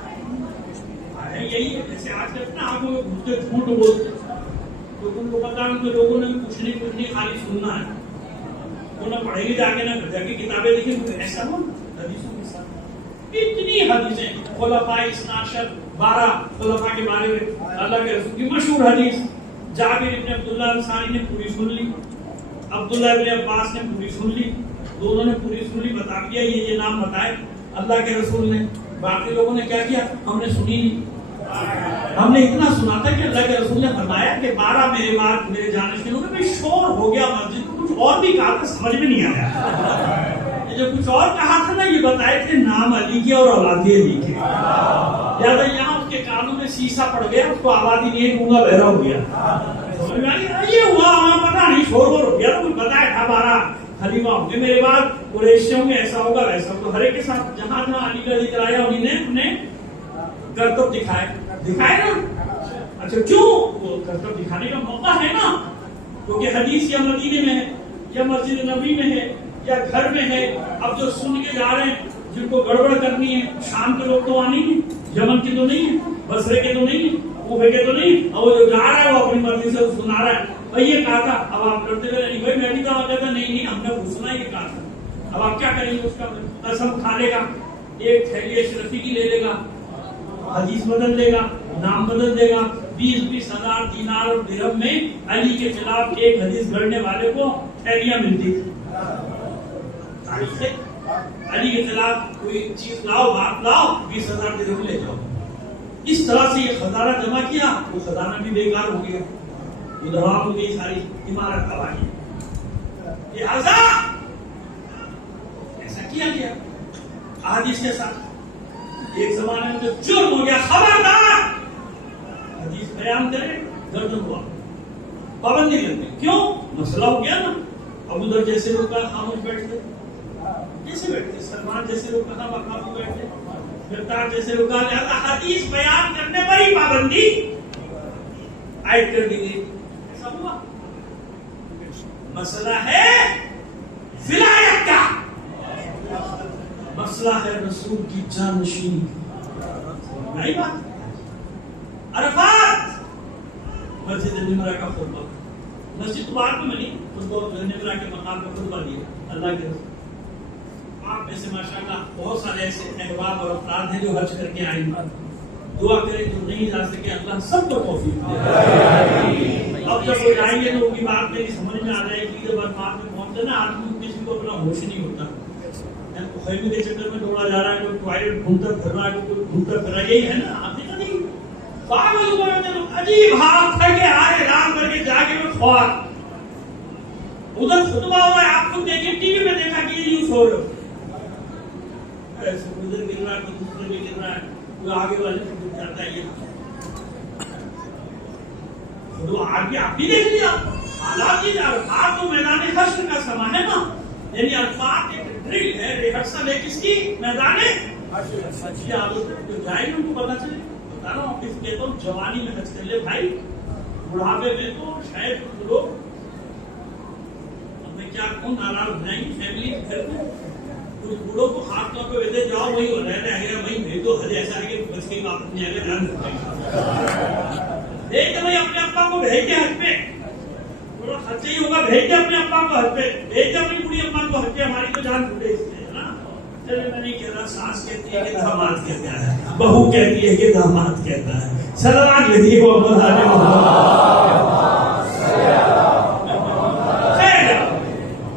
यही है। जैसे आजकल ना आप घूमते झूठ बोलते, लोगों को पता है, उनको लोगों ने कुछ नहीं खाली सुनना है, वो ना पढ़ेंगे जाके ना जाके किताबें लिखेंगे। ऐसा हो हदीसों के साथ इतनी हदीसें, खुलफाए इस्नाशर 12 खुलफा के बारे में अल्लाह के रसूल की मशहूर हदीस, जाबिर इब्न अब्दुल्लाह अंसारी ने पूरी सुन ली, अब्दुल्लाह इब्न अब्बास ने पूरी सुन ली, दोनों ने पूरी सुन ली, बता दिया ये नाम बताए अल्लाह के रसूल ने। बाकी लोगों ने क्या किया? हमने सुनी नहीं। हमने इतना सुना था कि अल्लाह के रसूल ने फरमाया कि 12 मेरे जाने से भाई शोर हो गया मस्जिद में, कुछ और भी कहा था, समझ में नहीं आया। ये जो कुछ और कहा था ना, ये बताए थे नाम अली के और औलादी अली के। याद है, यहाँ उसके कानों में शीशा पड़ गया, उसको आवाज ही नहीं, गूंगा बहरा हो गया। समझ में आ गया? ये हुआ, हमें पता नहीं, शोर हो गया, तो कुछ बताया था 12 खलीफा होंगे मेरे बाद, कुरैशियों में ऐसा होगा वैसा होगा। हर एक के साथ जहां जहां अली का जिक्र आया, उन्हीं ने अपने कर्तव्य दिखाए ना। अच्छा, क्यों? वो कर्तव्य दिखाने का मौका है ना, क्योंकि हदीस या मदीने में है, या मस्जिद नबी में है, या घर में है। अब जो सुन के जा रहे हैं, जिनको गड़बड़ करनी है, शाम के लोग तो वहां नहीं है, यमन के तो नहीं है, बसरे के तो नहीं है, कूफे के तो नहीं, और वो जो जा रहा है वो अपनी मर्जी से सुना रहा है, भाई ये कहा था, अब आप करते रहे, नहीं भाई मैं भी कहा कहता नहीं हमने घुसना ये कहा था। अब आप क्या करेंगे? उसका कसम खा लेगा, एक थैली अशरफी की ले लेगा, हदीस बदल देगा, नाम बदल देगा। 20-20 हजार दीनार और दिरहम में अली के खिलाफ एक हदीस गढ़ने वाले को थैलियां मिलती थी। अली के खिलाफ कोई चीज लाओ, बात लाओ, 20,000 दिरहम ले जाओ। इस तरह से ये खजाना जमा किया, वो खजाना भी बेकार हो गया, उधवा हो गई, सारी इमारत तबाही। लिहाजा ऐसा किया गया हदीस के साथ। एक जमाने में तो जुर्म हो गया, खबरदार हदीस बयान करे, गर्दन हुआ, पाबंदी लगती। क्यों? मसला हो गया ना। अबू दर जैसे लोग खामोश बैठते, जैसे बैठते, सलमान जैसे लोग कहा खामोश बैठते, गिरफ्तार जैसे लोग कहा, हदीस बयान करने पर ही पाबंदी आयत कर दी गई। ऐसा हुआ। मसला है विलायत का, मसला है रसूल की जानशीनी। नई बात, अरफात मस्जिद निमरा का खुतबा, मस्जिद तो बाद में बनी, उसको निमरा के मकाम पर खुतबा दिया अल्लाह के रसूल। आप में से माशाअल्लाह बहुत सारे ऐसे अहबाब और अफराद हैं जो हज करके आए, दुआ करें जो नहीं जा सके, अल्लाह सबको तौफीक दे। अब जब वो जाएंगे तो उनकी बात मेरी समझ में आ जाएगी। जब बात में पहुंचते ना, आदमी किसी को अपना होश नहीं होता, खैमे के चक्कर में दौड़ा जा रहा है, कोई टॉयलेट घूमता फिर रहा है, कोई घूमता फिर रहा है, यही है ना। आपने कहा नहीं, अजीब हाथ करके आए, राम करके जाके में ख्वार, उधर खुतबा हुआ है, आप खुद देखे, टीवी में देखा कि ये यूज हो रहे हो, ऐसे उधर गिर रहा है, तो दूसरे भी गिर रहा है, वो आगे वाले को गिर जाता है। ये खुद आगे आप भी देख लिया हालांकि अरफात तो मैदान हश्र का समय है ना, यानी अरफात एक ड्रिल है, रिहर्सल है किसकी, मैदान जो जाएगी उनको पता चले। बता रहा हूँ इसलिए तो जवानी में हज कर ले भाई, बुढ़ापे में तो शायद लोग अब मैं क्या कहूँ नाराज हो जाएंगी फैमिली घर में, कुछ बूढ़ों को हाथ तौर पे वैसे जाओ वही रहने आएगा वही भेज दो, हज ऐसा है कि बच के वापस नहीं आएगा, ध्यान रखेंगे। भेज दे भाई अपने अब्बा को, भेज दे हज पे, थोड़ा खर्चा ही होगा, भेज दे अपने अब्बा को हज पे, भेज दे अपनी बूढ़ी अम्मा को हज पे, हमारी तो जान छूटे इसलिए है ना। चले मैं नहीं कह रहा, सास कहती है कि दामाद कहता है, बहू कहती है कि दामाद कहता है, सलाम यदि वो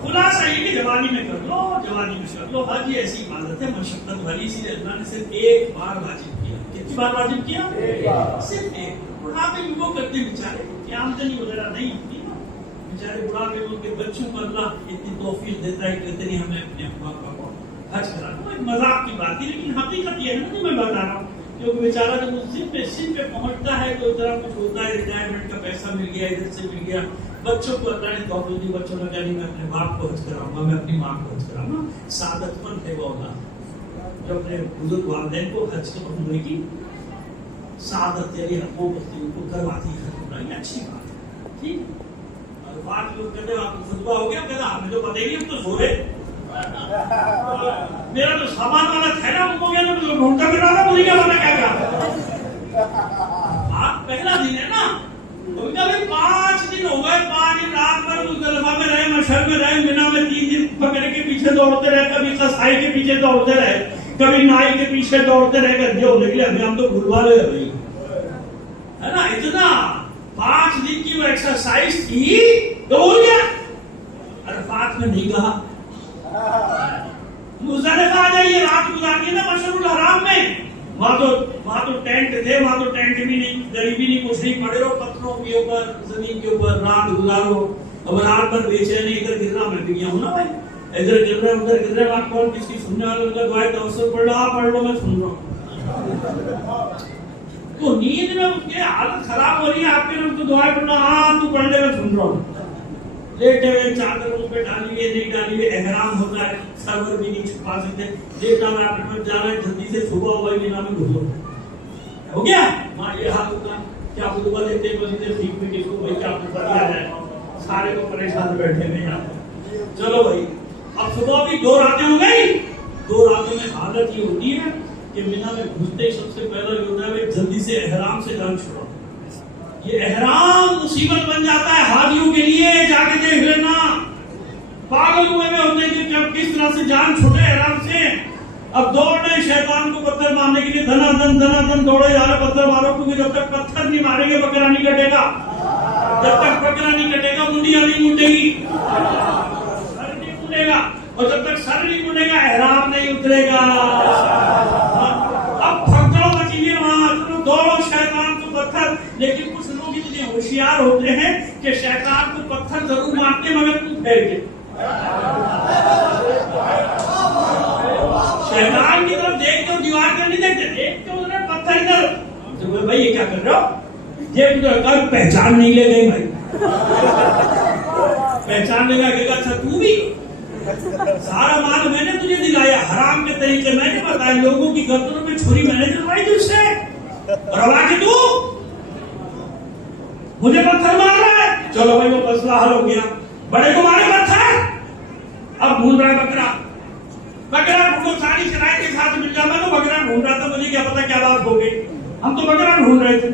खुलासा ये कि जवानी में कर लो, जवानी में कर लो। हज ये ऐसी इबादत है मशक्कत वाली, इसीलिए अल्लाह ने सिर्फ एक बार वाजिब किया। कितनी बार वाजिब किया? सिर्फ एक। बुढ़ापे में वो करते बेचारे की आमदनी वगैरह नहीं होती ना, बेचारे बुढ़ापे में उनके बच्चों को अल्लाह इतनी तौफीक देता है, कहते नहीं हमें अपने अब्बा को हज करा दो। एक मजाक की बात है, लेकिन हकीकत ये है ना, मैं बता रहा हूँ, क्योंकि बेचारा जब उस सिन पे पहुंचता है तो इतना कुछ होता है, रिटायरमेंट का पैसा मिल गया, इधर से मिल गया, बच्चों को अल्लाह ने तौफीक दी, बच्चों ने कहा मैं अपने बाप को हज कराऊंगा, मैं अपनी माँ को हज कराऊंगा। सादतमंद है वो औलाद जो अपने बुजुर्ग वालिदैन को हज करने की सादत यानी वो उनको करवाती है, ये अच्छी बात है, ठीक। और बात लोग कहते हैं आपको खुतबा हो गया, कहता हमें तो पता ही नहीं, हम तो सो रहे, मेरा तो सामान वाला थैला हो गया ना, तो ढूंढता फिर रहा था, मुझे क्या पता क्या क्या। आप पहला दिन है ना, तो भाई 5 दिन हो गए, 5 दिन रात भर मुजदलिफा में रहे, मशहर में रहे, मिना में 3 दिन बकरे के पीछे दौड़ते रहे, कभी कसाई के पीछे दौड़ते रहे, कभी नाई के पीछे दौड़ते रहे, गड्ढे होने के लिए अभी हम तो भूलवा ले भाई, है ना। इतना 5 दिन की वो एक्सरसाइज थी तो भूल गया। अरफात में नहीं कहा मुजदलिफा आ जाइए, रात गुजारिए ना मशरुल हराम में, वहां तो टेंट थे, वहां तो टेंट भी नहीं, गरीबी नहीं, कुछ नहीं, पड़े रहो पत्थरों के ऊपर, जमीन के ऊपर रात गुजारो। अब रात भर बेचैनी, इधर गिरना, मैं भी गया हूं ना भाई, इधर गिर रहे उधर गिर रहे, बात कौन किसकी सुनने वाले, उनका दुआए तवस्सुल पढ़ लो, आप पढ़ लो, मैं सुन रहा हूं। तो नींद में उसके हालत खराब हो रही है, आपके लिए तो दुआएं पढ़ना, हाँ तू पढ़ ले, मैं सुन रहा हूँ। लेटे हुए चादर उस पे डाली हुई नहीं डाली हुई, एहराम होता है, सरवर भी नहीं छुपा सकते, लेटा हुआ आपने में जा रहा है, जल्दी से सुबह हुआ ही नाम घुसो हो गया। माँ ये हाल होगा, क्या खुतबा देते बजते ठीक में किसको भाई क्या खुतबा दिया जाए, सारे को परेशान बैठे हुए यहाँ। चलो भाई, अब सुबह भी 2 रातें हो गई, 2 रातों में हालत ये होती है कि मिना में घुसते सबसे पहला ये होता है जल्दी से एहराम से जान छुड़ाओ। ये एहराम मुसीबत बन जाता है हाजियों के लिए, जाके देख लेना, पागल हुए में होते कि जब किस तरह से जान छूटे एहराम से। अब दौड़ रहे शैतान को पत्थर मारने के लिए, धनाधन दौड़े जा रहे, पत्थर मारो, क्योंकि जब तक पत्थर नहीं मारेंगे बकरा नहीं कटेगा, जब तक बकरा नहीं कटेगा मुंडिया नहीं मुंडेगी, सर नहीं मुंडेगा, और जब तक सर नहीं मुंडेगा एहराम नहीं उतरेगा। अब भगदड़ मची है वहां, दौड़ो शैतान को पत्थर, लेकिन कुछ लोग इतने होशियार होते हैं कि शैतान को पत्थर जरूर मारते मगर तू फेर के शैतान की तरफ देखते हो, दीवार पर नहीं देखते, देखते हो उधर पत्थर इधर, तो भाई ये क्या कर रहे हो, ये कर पहचान नहीं ले गई भाई, पहचान लेगा क्या, अच्छा तू भी, सारा माल मैंने तुझे दिलाया, हराम के तरीके मैंने बताया, लोगों की गर्दनों में छुरी मैंने दिलवाई तुझसे, और आवाज तू मुझे पत्थर मार रहा है। चलो भाई वो मसला हल हो गया, बड़े को मारे पत्थर, अब ढूंढ रहा है बकरा, बकरा ढूंढो, सारी शराय के साथ मिल जाता, तो बकरा ढूंढ रहा था, मुझे क्या पता क्या बात हो गई, हम तो बकरा ढूंढ रहे थे,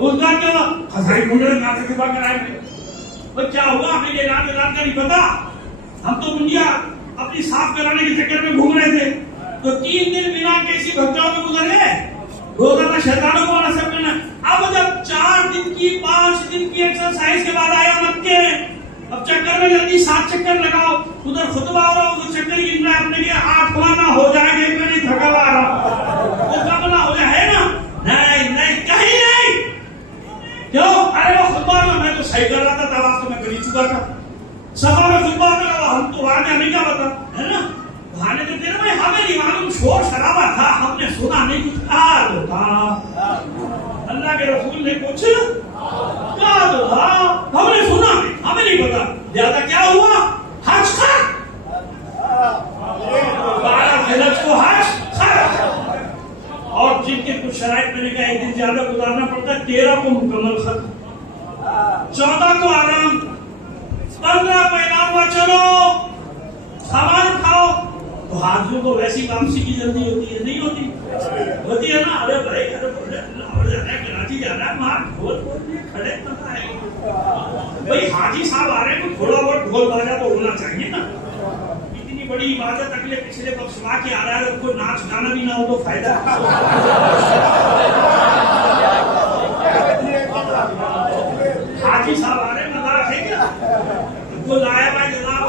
उसका क्या हसाई ढूंढ रहे थे बकरा में, और क्या हुआ हमें ये रात का नहीं पता, हम तो मुंडिया अपनी साफ कराने के चक्कर में घूम रहे थे, तो 3 दिन बिना कैसी भक्तों में गुजर गए, रोजाना शैतानों को वाला सब लेना। अब जब 4 दिन की 5 दिन की एक्सरसाइज के बाद आया मक्के, अब चक्कर में जल्दी 7 चक्कर लगाओ, उधर खुतबा हो रहा, उधर चक्कर गिन रहा है, अपने के 8वां ना हो जाएगा, एक नहीं थका हुआ आ रहा, वो कब ना हो जाए, है ना, नहीं कहीं नहीं, क्यों, अरे वो खुतबा में मैं तो सही कर रहा था, तवाफ तो मैं कर ही चुका था, सफा में खुतबा कर रहा, हम तो वहां हमें क्या पता, है ना, बहाने देते ना भाई, हमें नहीं मालूम, शोर शराबा था, हमने सुना नहीं, कुछ कहा तो था, अल्लाह के रसूल ने कुछ क्या था? हमने सुना नहीं, हमें नहीं पता। ज्यादा क्या हुआ? हज खर्च, 12 ज़िलहज को हज खर्च। और जिनके कुछ शराइत मैंने कहा एक दिन ज्यादा गुजारना पड़ता है, 13 को मुकम्मल खत्म, 14 को आराम, 15 को ऐलान हुआ चलो सामान उठाओ। तो हाजियों को वैसी वापसी की जल्दी होती है? नहीं होती, होती है ना? अरे भाई, अरे लाहौर जाना है, कराची जाना है, वहां ढोल खड़े पता है भाई, हाजी साहब आ रहे हैं, तो थोड़ा बहुत ढोल बाजा तो होना चाहिए ना। इतनी बड़ी इबादत अगले पिछले बख्शवा के आ रहा है, उनको नाच गाना भी ना हो तो फायदा। हाजी साहब आ रहे हैं, मजाक है क्या? उनको लाया भाई जनाब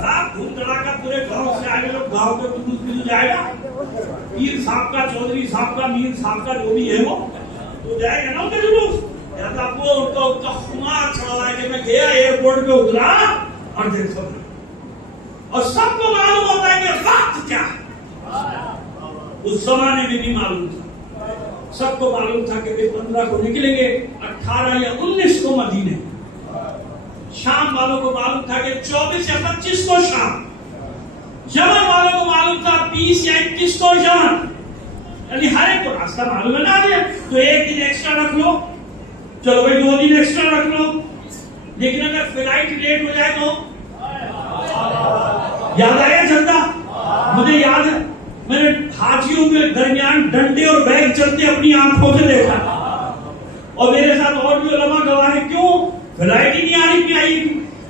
साहब, धूम धड़ाका पूरे गांव से आए लोग, गांव के बुजुर्ग जाएगा, पीर साहब का, चौधरी साहब का, मीर साहब का, जो भी है वो तो जाएगा ना उनके जुलूस। वो उनका खुमार चढ़ा है कि मैं गया एयरपोर्ट पे उतरा और देखो, और सबको मालूम होता है कि वक्त क्या है। उस जमाने में भी मालूम था, सबको मालूम था कि 15 को निकलेंगे, 18 या 19 को मदीने। शाम वालों को मालूम था कि 24 या 25 को शाम, यमन वालों को मालूम था 20 या 21 को यमन। यानी हर एक को रास्ता मालूम है ना। तो एक दिन एक्स्ट्रा रख लो, चलो भाई 2 दिन एक्स्ट्रा रख लो। लेकिन अगर फ्लाइट लेट हो जाए तो याद आया चलता? मुझे याद है, मैंने हाजियों के दरमियान डंडे और बैग चलते अपनी आंखों से देखा, और मेरे साथ और भी उलमा गवाह है। क्यों? फ्लाइट ही नहीं आ रही थी, आई।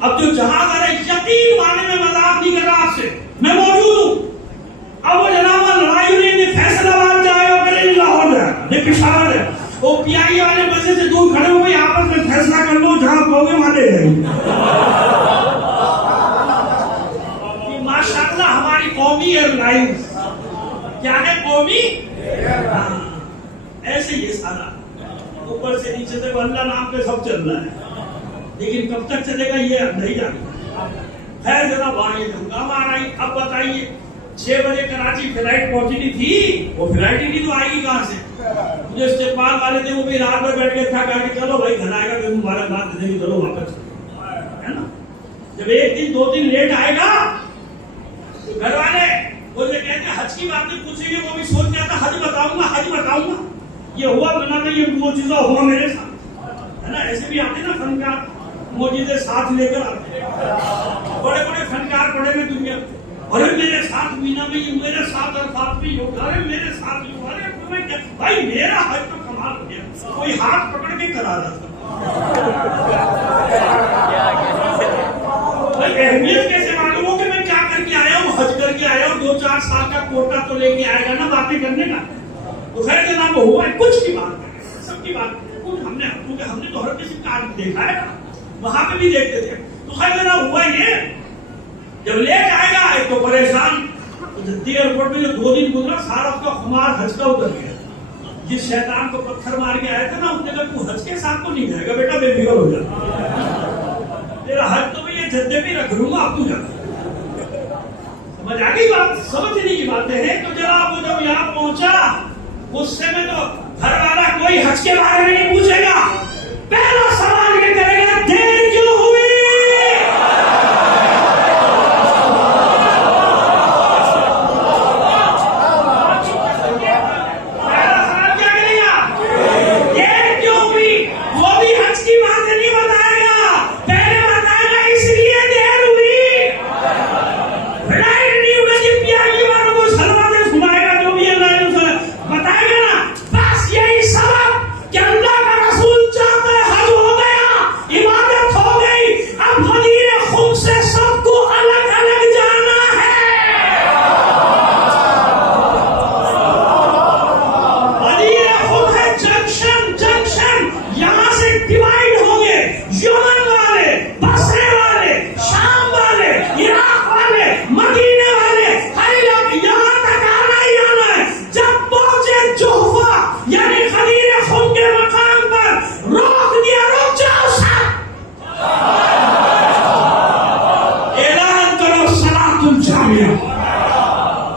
अब जो जहाज आ रहा है, यकीन माने में मजाक नहीं कर रहा आपसे, मैं मौजूद हूं। अब वो जनाब लड़ाई हुई, फैसलाबाद जाएगा, पहले लाहौर जाएगा, पिशावर है, वो पीआई वाले मजे से दूर खड़े हुए, आपस में फैसला कर लो, जहां कहोगे वहां ले जाएंगे। माशाअल्लाह हमारी कौमी एयरलाइंस क्या है? कौमी। ऐसे ये सारा ऊपर से नीचे तक अल्लाह नाम पे सब चल रहा है, लेकिन कब तक चलेगा ये नहीं जानता। खैर जनाब आगे हंगामा आ रही। अब बताइए, 6 बजे कराची फ्लाइट पहुंचनी थी, वो फ्लाइट ही नहीं तो आएगी कहां से? मुझे इस्तेमाल वाले थे, वो भी रात में बैठ के था, कहा कि चलो भाई घर आएगा, फिर मुबारकबाद दे देंगे, चलो वापस, है ना। जब एक दिन 2 दिन लेट आएगा तो घर वाले वो जो कहते हैं हज की बातें पूछेंगे, वो भी सोच जाता हज बताऊंगा, हज बताऊंगा। ये हुआ बना था, ये मोजिज़ा हुआ मेरे साथ, है ना। ऐसे भी आते ना फनकार, मोजिज़े साथ लेकर आते, बड़े बड़े फनकार पड़े हुए दुनिया। अरे मेरे साथ मीना में, मेरे साथ अरफात में योग, अरे मेरे साथ योग, अरे भाई मेरा हज तो कमाल हो गया, कोई हाथ पकड़ के करा रहा था। अहमियत कैसे मालूम हो कि मैं क्या करके आया हूँ? हज करके आया हूँ, 2-4 साल का कोटा तो लेके आएगा ना बातें करने का। तो खैर जनाब हुआ है, कुछ की बात करें, सबकी बात करें, हमने, क्योंकि हमने तो हर किसी का देखा है, वहां पे भी देखते थे। तो खैर जनाब हुआ ये, जब लेट आएगा एक तो परेशान, तो जद्दी एयरपोर्ट में जो 2 दिन गुजरा, सारा उसका खुमार हज का उतर गया। जिस शैतान को पत्थर मार के आया था ना, उसने कहा तू हज के साथ तो नहीं जाएगा बेटा, बेफिक्र हो जा, तेरा हज तो मैं ये जद्दे भी रख लूंगा, अब तू जा। समझ आ गई बात? समझने की बातें हैं। तो जनाब वो जब यहाँ पहुंचा, गुस्से में तो घर वाला कोई हज के बारे में नहीं पूछेगा, पहला सवाल ये करेगा, देर क्यों हुई?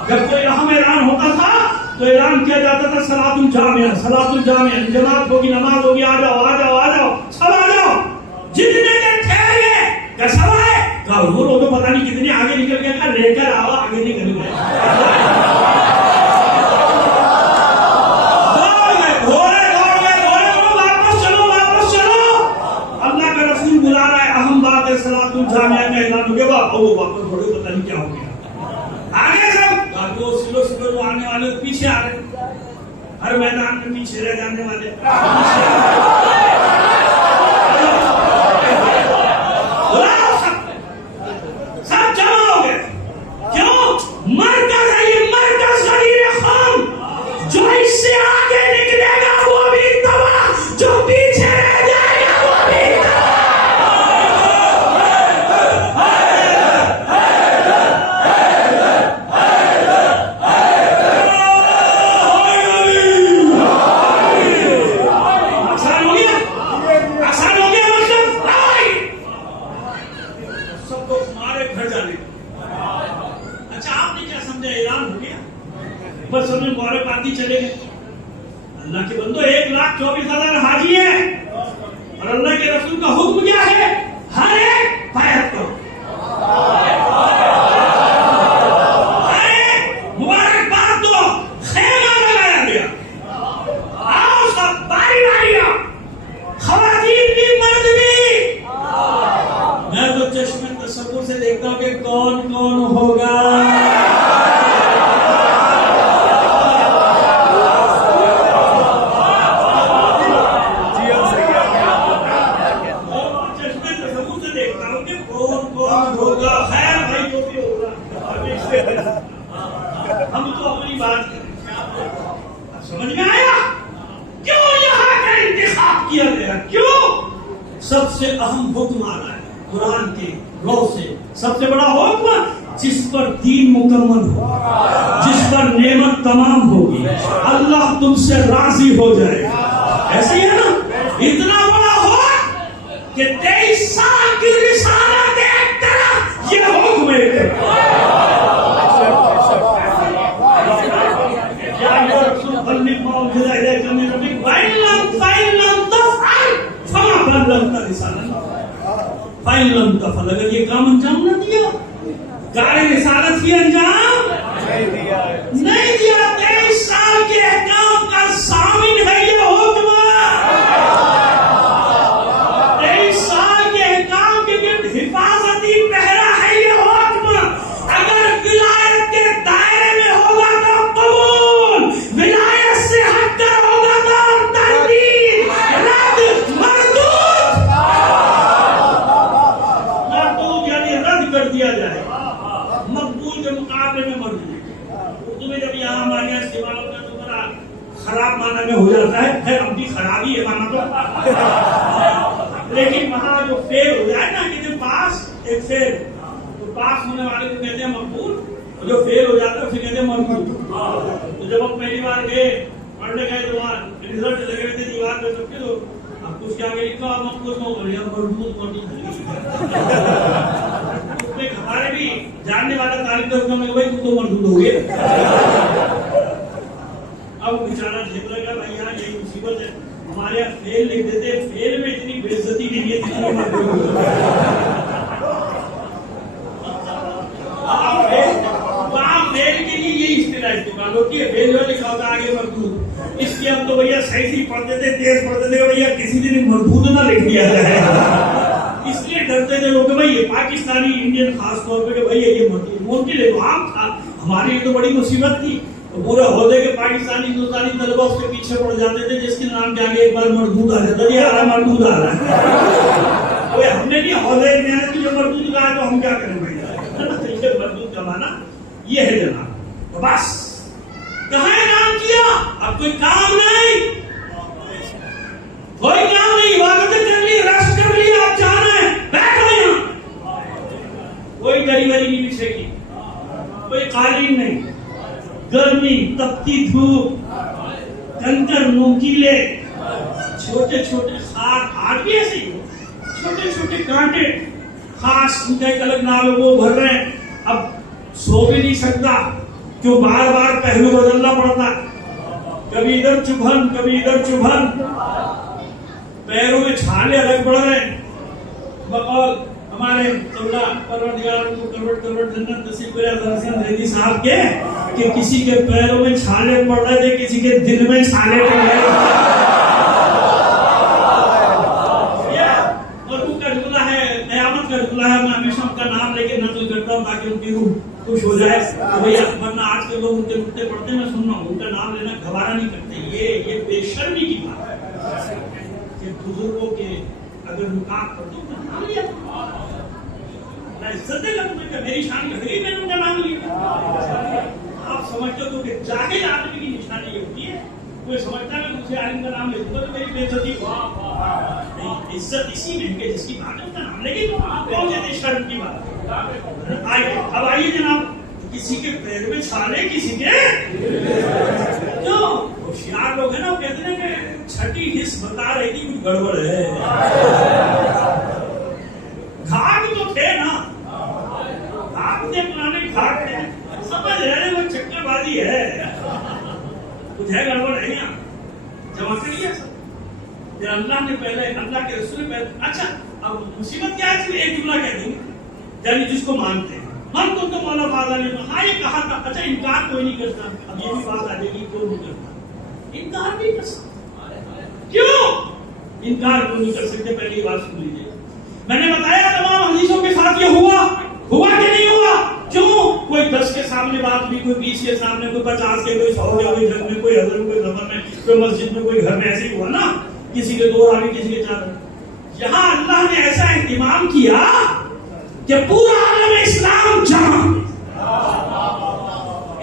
जब कोई अहम ऐलान होता था तो ऐलान किया जाता था सलातुल जामिया, सलातुल जामिया, जमात होगी, नमाज होगी, आ जाओ आ जाओ आ जाओ। बाद सलातुल जामिया का ऐलान हो गया, वो वापस थोड़े पता नहीं क्या हो गया। आगे सब अब वो सिलो सिलो जो आने वाले पीछे आ रहे, हर मैदान में पीछे रह जाने वाले सब जमा हो गए। क्यों? मरकज है ये, मरकज गदीर खान, जो इससे आगे निकलेगा वो भी तबाह, जो पीछे रह जाएगा वो भी बस हमने गौरव पाती चले गए। अल्लाह के बंदो 1,24,000 हाजी है और अल्लाह के रसूल का हुक्म क्या है? हर एक बैत करो, हर एक मुबारकबाद दो, खेमा लगाया गया, आओ सब बारी बारी आओ, खवातीन भी मर्द भी। मैं तो चश्मे तसव्वुर से देखता हूँ कि कौन कौन होगा। हम तो अपनी बात करें, समझ में आया क्यों यहाँ का इंतखाब किया गया? क्यों? सबसे अहम हुक्म आ रहा है कुरान के रो से, सबसे बड़ा हुक्म, जिस पर दीन मुकम्मल हो, जिस पर नेमत तमाम होगी, अल्लाह तुमसे राजी हो जाएगा। ऐसे ही है ना? इतना बड़ा हुक्म कि 23 साल की रिसालत एक तरफ, ये हुक्म एक अगर ये काम अंजाम न दिया, कार्य रिसालत की अंजाम नहीं दिया, 23 साल के अहकाम का सामिल है ये हुक्म। 23 साल के अहकाम के हिफाजती पहरा है ये हुक्म। अगर विलायत के दायरे में होगा तो कबूल, विलायत से हटकर होगा तो तहदीद, रद्द, मरदूद यानी रद्द कर दिया जाए, मकबूल के मुकाबले में मरदूद। उर्दू में जब यहाँ मानिया इस्तेमाल होता है तो बड़ा खराब माना में हो जाता है, खैर अब भी खराबी है माना तो, लेकिन वहाँ जो फेल हो जाए ना कि जो पास एक फेल, तो पास होने वाले को कहते हैं मकबूल, और जो फेल हो जाता है फिर कहते हैं मरदूद। तो जब हम पहली बार गए पढ़ने गए तो वहाँ रिजल्ट लगे हुए थे दीवार पे सबके, तो अब कुछ क्या लिखा मकबूल को बढ़िया मरदूद उसमें हमारे भी जानने वाला तारीफ करता मैं भाई तुम तो मरदूद हो गए। अब बेचारा झेल लगा भाई यहाँ यही मुसीबत है, हमारे यहाँ फेल लिख देते, फेल में इतनी बेइज्जती नहीं है जितनी मरदूद। वहाँ फेल के लिए ये इस्तेलाह इस्तेमाल होती है, फेल जो लिखा होता आगे मरदूद, इसलिए हम तो भैया सही सी पढ़ते थे, तेज पढ़ते थे, भैया किसी दिन मरदूद ना लिख दिया जाए, इसलिए डरते थे लोग भाई ये पाकिस्तानी इंडियन खास तौर पे भाई ये मुमकिन है, आम था हमारे लिए तो बड़ी मुसीबत थी। तो पूरे होदे के पाकिस्तानी हिंदुस्तानी तलबा उसके पीछे पड़ जाते थे, जिसके नाम के आगे एक बार मरदूद आ जाता है, आ रहा मरदूद आ रहा है। हमने नहीं होदे मेहनत की जो मरदूद का है तो हम क्या करें भैया, मरदूद का माना ये है जनाब। तो बस कहा नाम किया, अब कोई काम नहीं, कोई काम नहीं, इबादतें कर ली, रेस्ट कर ली, आप जाना है बैठो यहाँ, कोई दरी वरी नहीं बिछेगी, कोई कालीन नहीं, गर्मी तपती धूप, कंकर नोकीले, छोटे छोटे खाट भी ऐसे ही, छोटे छोटे कांटे, खास उनका एक अलग नाम है, वो भर रहे हैं। अब सो भी नहीं सकता, क्यों बार बार पहलू बदलना पड़ता, कभी इधर चुभन कभी इधर चुभन, पैरों में छाले अलग पड़ रहे हैं। बकौल हमारे परवरदिगार को करवट जन्नत नसीब करे हसन रेदी साहब के, कि किसी के पैरों में छाले पड़ रहे थे, किसी के दिल में छाले पड़ रहे थे। और का जुमला है, कयामत का बरकतुल्लाह मैं हमेशा उनका नाम लेके नकल करता हूँ ताकि उनकी रूह खुश हो जाए। तो भैया वरना आज के लोग उनके नुक्ते पढ़ते मैं सुन रहा हूँ, उनका नाम लेना गवारा नहीं करते। ये बेशर्मी की बात है कि बुजुर्गों के अगर मुकाम कर दो तो नाम लिया मैं इज्जत देगा तुम्हें क्या मेरी शान घटी मैंने उनका नाम लिया। आप समझते हो कि जाहिल आदमी की निशानी ये होती है, कोई समझता है मुझे आलिम का नाम ले दूंगा तो मेरी बेइज्जती नहीं। इज्जत इसी में है जिसकी बात है उसका नाम लेकिन कौन से शर्म की बात। आइए अब आइए जनाब, किसी के पैर में छाले किसी के क्यों होशियार लोग है ना वो कहते हैं कि छठी हिस्स बता रही थी कुछ गड़बड़ है। घाट तो थे ना, घाट थे पुराने घाट थे, समझ रहे वो चक्करबाजी है, कुछ है गड़बड़ है यहाँ जमा कर लिया सब। फिर अल्लाह ने पहले अल्लाह के रसूल ने पहले अच्छा अब मुसीबत क्या है, सिर्फ एक जुमला कह देंगे यानी जिसको मानते हैं मन को तो मौला फाजा ने हाँ ये कहा था। अच्छा इनकार कोई नहीं करता, अब ये भी बात आ जाएगी क्यों नहीं करता, इनकार नहीं कर सकते। क्यों इनकार क्यों नहीं कर सकते, पहली बात सुन लीजिए। मैंने बताया तमाम हदीसों के साथ ये हुआ कि नहीं हुआ। क्यों कोई 10 के सामने बात हुई, कोई 20 के सामने, कोई 50 के, कोई 100 के, कोई घर में, कोई हजर में, कोई सफर में, कोई मस्जिद में, कोई घर में, ऐसे ही हुआ ना। किसी के 2 रावी किसी के 4। यहाँ अल्लाह ने ऐसा इंतजाम किया कि पूरा आलम इस्लाम जमा।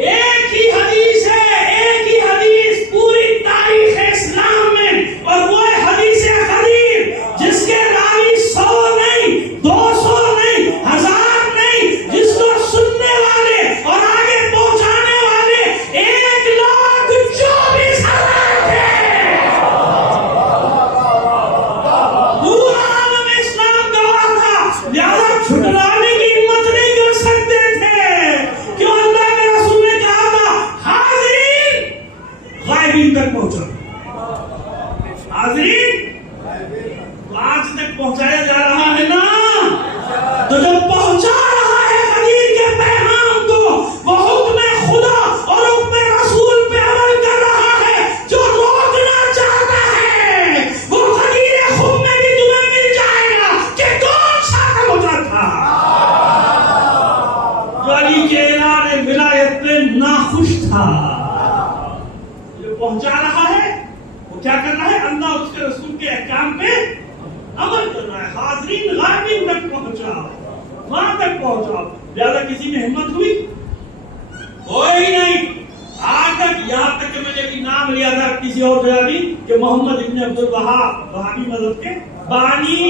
एक ही हदीस है, एक ही हदीस पूरी तारीख इस्लाम में, और वो है हदीस खलील जिसके रावी 100 नहीं, 200 नहीं, 1000 नहीं, जिसको सुनने वाले और आगे पहुंचाने वाले 1,24,000 थे। पूरा आलम इस्लाम गवाह था, लिहाजा छुटलाने की हिम्मत नहीं कर सकते थे। क्यों अल्लाह के रसूल ने कहा था हाज़रीन गायबीन तक पहुंचो, हाज़रीन आज तक पहुंचाया जा रहा है ना। तो जब पहुंचा रहा है खलील के पैगाम को, वो हुक्म खुदा और हुक्म रसूल पे अमल कर रहा है। जो रोकना चाहता है वो खलील खुद में भी तुम्हें मिल जाएगा कि कौन सा मुझा था जो अली के ऐलान विलायत पे नाखुश था। जो पहुंचा रहा है वो क्या कर रहा है, अल्लाह उसके रसूल के अहकाम पे अमल कर रहा है। हाज़रीन गायबीन तक पहुंचाओ, वहां तक पहुंचाओ। लिहाजा किसी में हिम्मत हुई कोई नहीं आज तक, यहाँ तक कि मैंने भी नाम लिया था किसी और जगह भी कि मोहम्मद इब्न अब्दुल वहाब वहाबी मजहब के बानी,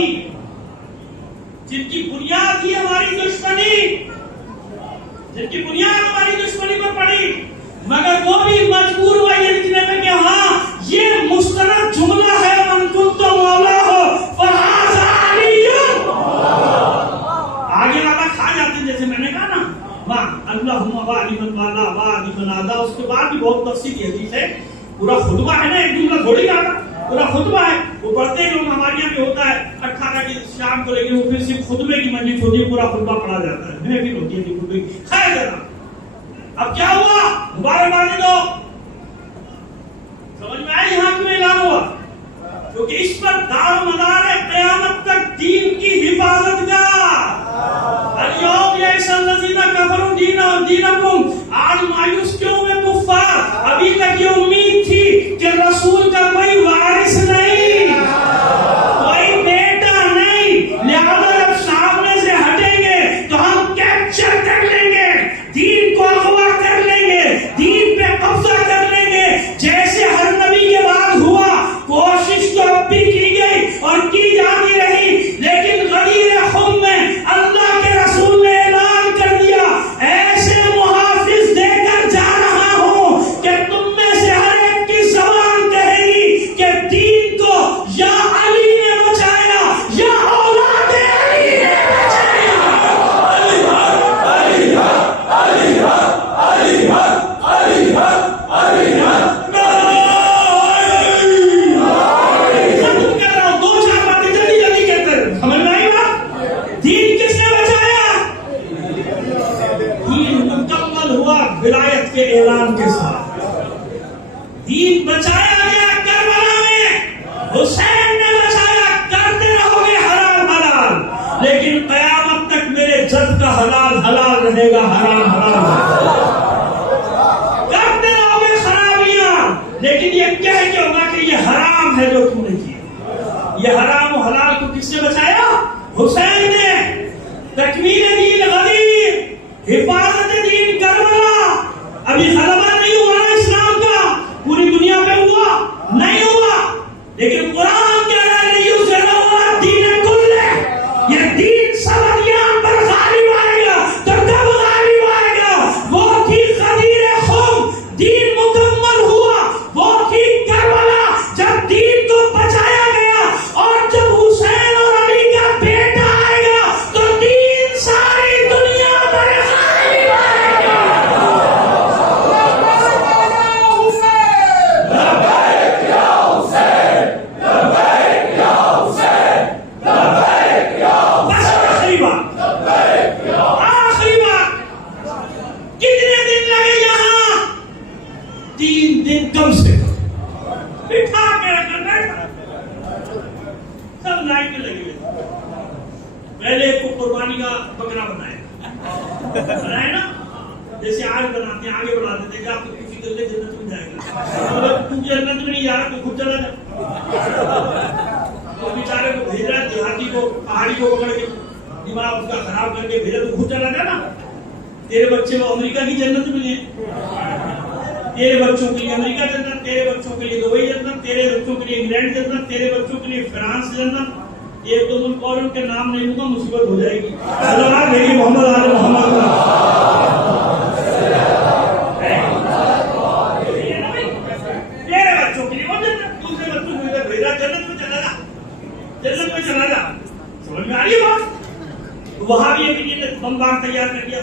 जिनकी बुनियाद ही हमारी दुश्मनी, जिनकी बुनियाद हमारी दुश्मनी पर पड़ी, मगर वो भी मजबूर हुआ ये लिखने में कि हाँ ये मुस्तनद जुमला है, मन कुंतु मौला हो फहाज़ा अलीयुन। आगे वाला खा जाते हैं, जैसे मैंने कहा ना वाह अल्लाहुम्मा वालिमन वाला वालिमन आदा, उसके बाद भी बहुत तफसीली हदीस है, पूरा खुतबा है ना, एक जुमला थोड़ी आता, पूरा खुतबा है। वो पढ़ते ही लोग, हमारे यहाँ भी होता है 18 की शाम को, लेकिन वो फिर सिर्फ खुतबे की मजलिस होती है, पूरा खुतबा पढ़ा जाता है, महफिल होती है खुतबे की। खैर जरा अब क्या हुआ, मुबारकबादी दो, समझ में आई यहाँ क्यों ऐलान हुआ, क्योंकि इस पर दार मदार है क़यामत तक दीन की हिफाजत का। आज मायूस क्यों हुए कुफ्फार, अभी तक ये उम्मीद थी कि रसूल का कोई वारिस नहीं, कोई बेटा नहीं, लिहाजा जब सामने से हटेंगे तो हम कैप्चर कर लेंगे, दीन को अगवा कर लेंगे, दीन पे कब्जा कर लेंगे। जैसे हर नबी के बाद हुआ, कोशिश तो अब भी की गई और की जाती रही, लेकिन गदीर खुम में अल्लाह के रसूल ने ऐलान कर दिया, ऐसे मुहाफिज देकर जा रहा हूं कि तुम में से हर एक की ज़बान कहेगी कि दीन को या अली ने बचाया या औलाद अली ने बचाया। अली हक अली हक अली हक अली हक अली हक अली हक। विलायत के ऐलान के साथ दीन बचाया गया करबला में, हुसैन ने बचाया, करते रहोगे हराम हलाल, लेकिन क़यामत हराम हराम करते रहोगे खराबियां, लेकिन ये कह के होगा कि ये हराम है जो तुमने किया। ये हराम और हलाल को किसने बचाया? हुसैन ने। तकमील दीन गदीर, हिफाजत दीन करबला। अभी गलबा नहीं हुआ ना इस्लाम का, पूरी दुनिया पे हुआ नहीं हुआ, लेकिन कुरान कह रहा है दीन कुल्ले, ये दीन सब अदियान पर गालिब आएगा। तो कब गालिब आएगा? वो थी गदीर खुम, दीन मुकम्मल हुआ। वो थी करबला, जब दीन को बचाया गया। और जब हुसैन और अली का बेटा आएगा तो दीन सारी दुनिया पर गालिब आएगा। बस आखिरी बात, आखिरी बात, कितने दिन लगे यहाँ? 3 दिन कम से कम। बिठा के रखना, सब लाइन में लगे हुए। पहले को कुर्बानी का बकरा बनाया ना, जैसे आज बनाते हैं, आगे बढ़ा देते हैं, आप तो किसी गले जन्नत में जाएगा। अगर तू जन्नत में नहीं जा रहा तो खुद चला जा। तो बेचारे को भेज रहा है, देहाती को, पहाड़ी को पकड़ के दिमाग उसका खराब करके भेजा, तो खुद चला जा ना। तेरे बच्चे को अमेरिका की जन्नत मिली, तेरे बच्चों के लिए अमेरिका जन्नत, तेरे बच्चों के लिए दुबई जन्नत, तेरे बच्चों के लिए इंग्लैंड जन्नत, तेरे बच्चों के लिए फ्रांस जन्नत। एक दो मुल्क और उनके नाम नहीं लूंगा, मुसीबत हो जाएगी। अल्लाह मेरी मोहम्मद आले मोहम्मद तेरे बच्चों के लिए वो जन्नत, दूसरे बच्चों को इधर भेजा, जन्नत में चला जा, जन्नत में चला जा। समझ में आ रही बात? वहां भी एक ने बमबार तैयार कर दिया,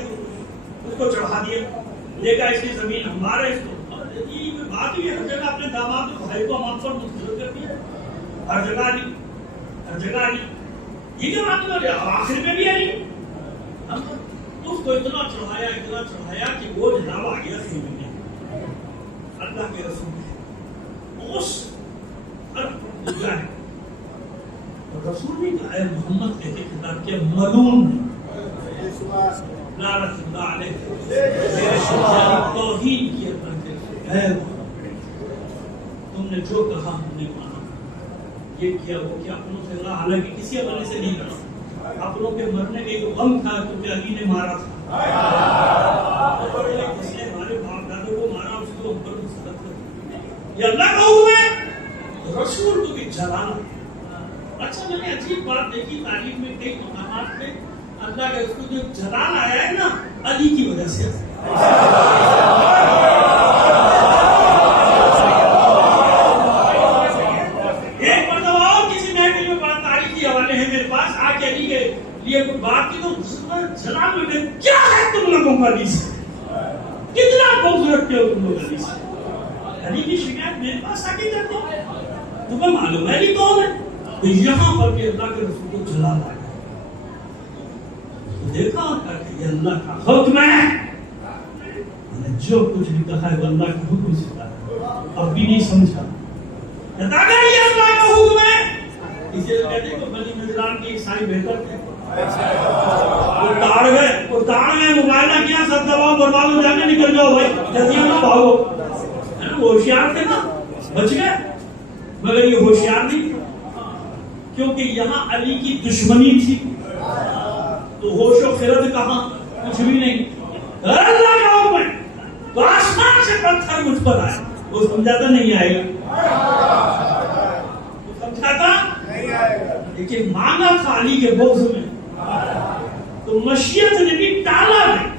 उसको चढ़ा दिया, लेकर इसकी जमीन हमारा इसको। बात हुई हर जगह अपने दामाद भाई को हम पर मुस्तरद कर दिया, हर जगह नहीं, हर जगह नहीं। ये क्या बात है? आखिर में भी नहीं, हम उसको इतना चढ़ाया कि वो जनाब आ गया सीने में। अल्लाह के रसूल उस रसूल ने कहा है, मोहम्मद कहते खिताब किया मलून लानतुल्लाह अलैह, तौहीन किया करते है। तुमने जो कहा हमने माना, ये किया वो किया, अपनों से लड़ा, हालांकि किसी अपने से नहीं लड़ा। अपनों के मरने का गम था क्योंकि अली ने मारा था, जिसने हमारे बाप दादों को मारा उसको ऊपर मुस्तरद कर। ये अल्लाह का हुक्म है, रसूल को भी जलाना। अच्छा, मैंने अजीब बात देखी तारीख में, कई मकामात पे अल्लाह के उसको जो जलाल आया है ना, अली की वजह से। एक मरतबा और किसी महफिल में बात तारीख के हवाले है मेरे पास, आके अली के लिए कुछ बात की तो जलाल में क्या है तुम लोगों का अली से, कितना बुग़्ज़ रखते हो तुम लोग अली से। अली की शिकायत मेरे पास आके करते हो, तुम्हें मालूम है अली कौन है? तो यहाँ पर के अल्लाह के रसूल को जलाल आया, तो देखा ये अल्लाह का हुक्म है। मैंने जो कुछ भी कहा है वो अल्लाह के हुक्म से कहा है, अब भी नहीं समझा। ये अल्लाह का हुक्म है, इसे कहते हैं बनी नजरान के ईसाई बेहतर थे। उतार गए मोबाइल ना किया, सब दबाओ बर्बाद हो जाके निकल जाओ भाई, जल्दी ना भागो। होशियार थे ना, बच गए, मगर ये होशियार नहीं, क्योंकि यहाँ अली की दुश्मनी थी। तो होशो खिरत कहां, कुछ भी नहीं। अल्लाह का हुक्म है, तो आसमान से पत्थर मुझ पर आए, वो समझाता नहीं आएगा, वो समझाता नहीं आएगा। लेकिन मांगा था अली के बुग़्ज़ में, तो मशीयत ने भी टाला नहीं।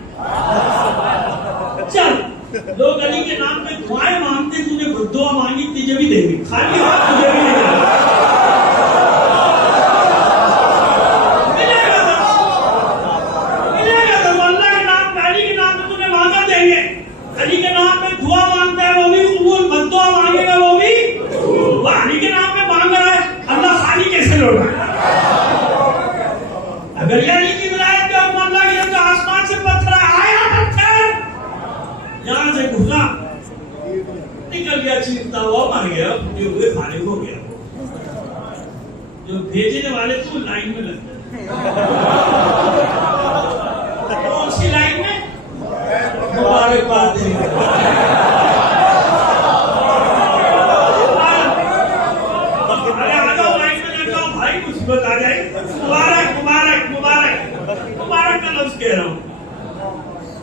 चल, लोग अली के नाम पे दुआएं मांगते, तूने दुआ मांगी तुझे भी देंगे, खाली हाथ तुझे भी नहीं देंगे। अली के नाम पे दुआ मांगता है वो भी कबूल, बद्दुआ मांगेगा वो भी। वो अली के नाम पे मांग रहा है, अल्लाह खाली कैसे लौटा? अगर ये अली की विलायत का हुक्म अल्लाह की तरफ से आसमान से पत्थर आया, पत्थर यहां से घुसा, निकल गया, चीखता हुआ मर गया, जो हुए फारिग हो गया। जो भेजने वाले थे वो लाइन में लग गए। कौन सी लाइन में?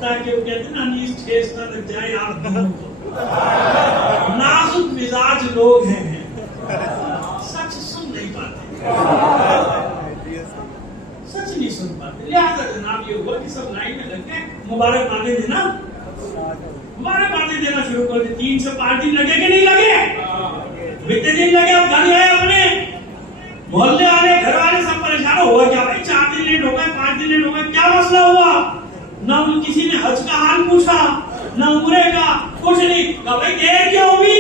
ताकि वो कहते ना नीच ठेस न लग जाए आप दोनों को। नाजुक मिजाज लोग हैं, सच सुन नहीं पाते, सच नहीं सुन पाते। लिहाजा जनाब ये हुआ कि सब लाइन में लग गए, मुबारकबादें देना, मुबारकबादें देना शुरू कर दी। 3 से 5 दिन लगे कि नहीं लगे? बीते दिन लगे, अब घर गए अपने मोहल्ले वाले घर वाले सब परेशान। हुआ क्या भाई, 4 दिन लेट हो गए, 5 दिन लेट हो गए, क्या मसला हुआ? ना किसी ने हज का हाल पूछा, ना उम्रे का, कुछ नहीं। कहा भाई देर क्यों हुई?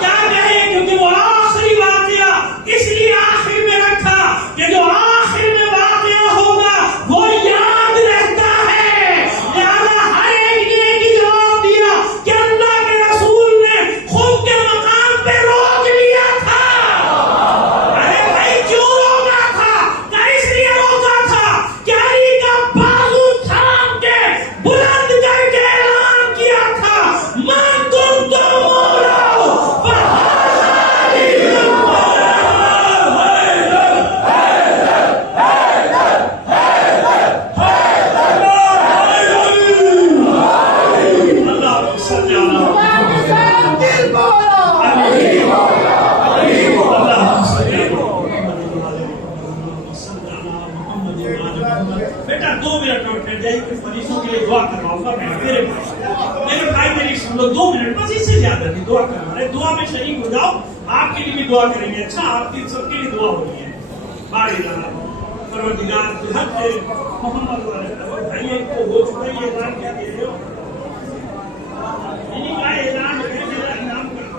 क्या कहे, क्योंकि वो आखिरी वाकया इसलिए आखिर में रखा कि जो आखिर में वाकया होगा वो याद रहता है। लिहाजा हर एक ने एक जवाब दिया कि अल्लाह के रसूल ने खुद के मकाम पे रोक लिया था। अरे भाई क्यों रोका था? क्या इसलिए रोका था कि अली का बाजू थाम के बुलंद करके ऐलान किया था, मन तुम तो मोला बेटा 2 मिनट नोट कर जाइए, कुछ मरीजों के लिए दुआ करवाऊंगा मैं मेरे भाई मेरी सुन लो 2 मिनट बस, इससे ज्यादा नहीं। दुआ करवा रहे, दुआ में शरीक हो जाओ, आपके लिए भी दुआ करेंगे। अच्छा आपकी सबके लिए दुआ हो रही है। बारी रहा परवरदिगार बेहद के मोहम्मद वाले भाइयों को हो चुका है ये ऐलान क्या दे रहे हो, इन्हीं का ऐलान है, मेरा इनाम करो।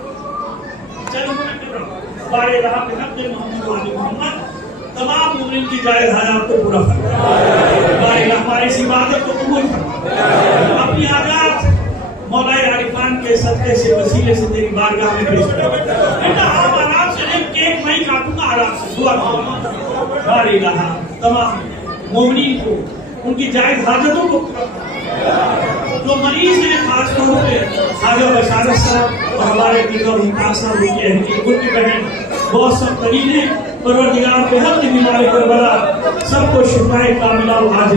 चलो मैं कर रहा हूँ। बारी रहा बेहद के मोहम्मद वाले मोहम्मद तमाम मुमिन की जायज हाजात को पूरा फरमाए, हमारी इस इबादत को कबूल फरमाए। अपनी आजाद मौलाए आरिफान के सदक़े से वसीले से तेरी बारगाह में पेश कर। बेटा आप आराम से एक केक मैं काटूंगा, आराम से दुआ करो। बारी रहा तमाम मोमिनीन को उनकी जायज हाजतों को पूरा फरमाए। जो मरीज हैं खास तौर पे खाजा बशारत साहब और हमारे पिता मुमताज साहब उनकी अहलिया, उनकी बहन बहुत सब करीब है। परवरदिगार पे हक की बीमारी करबला सबको शिफाए कामिला आज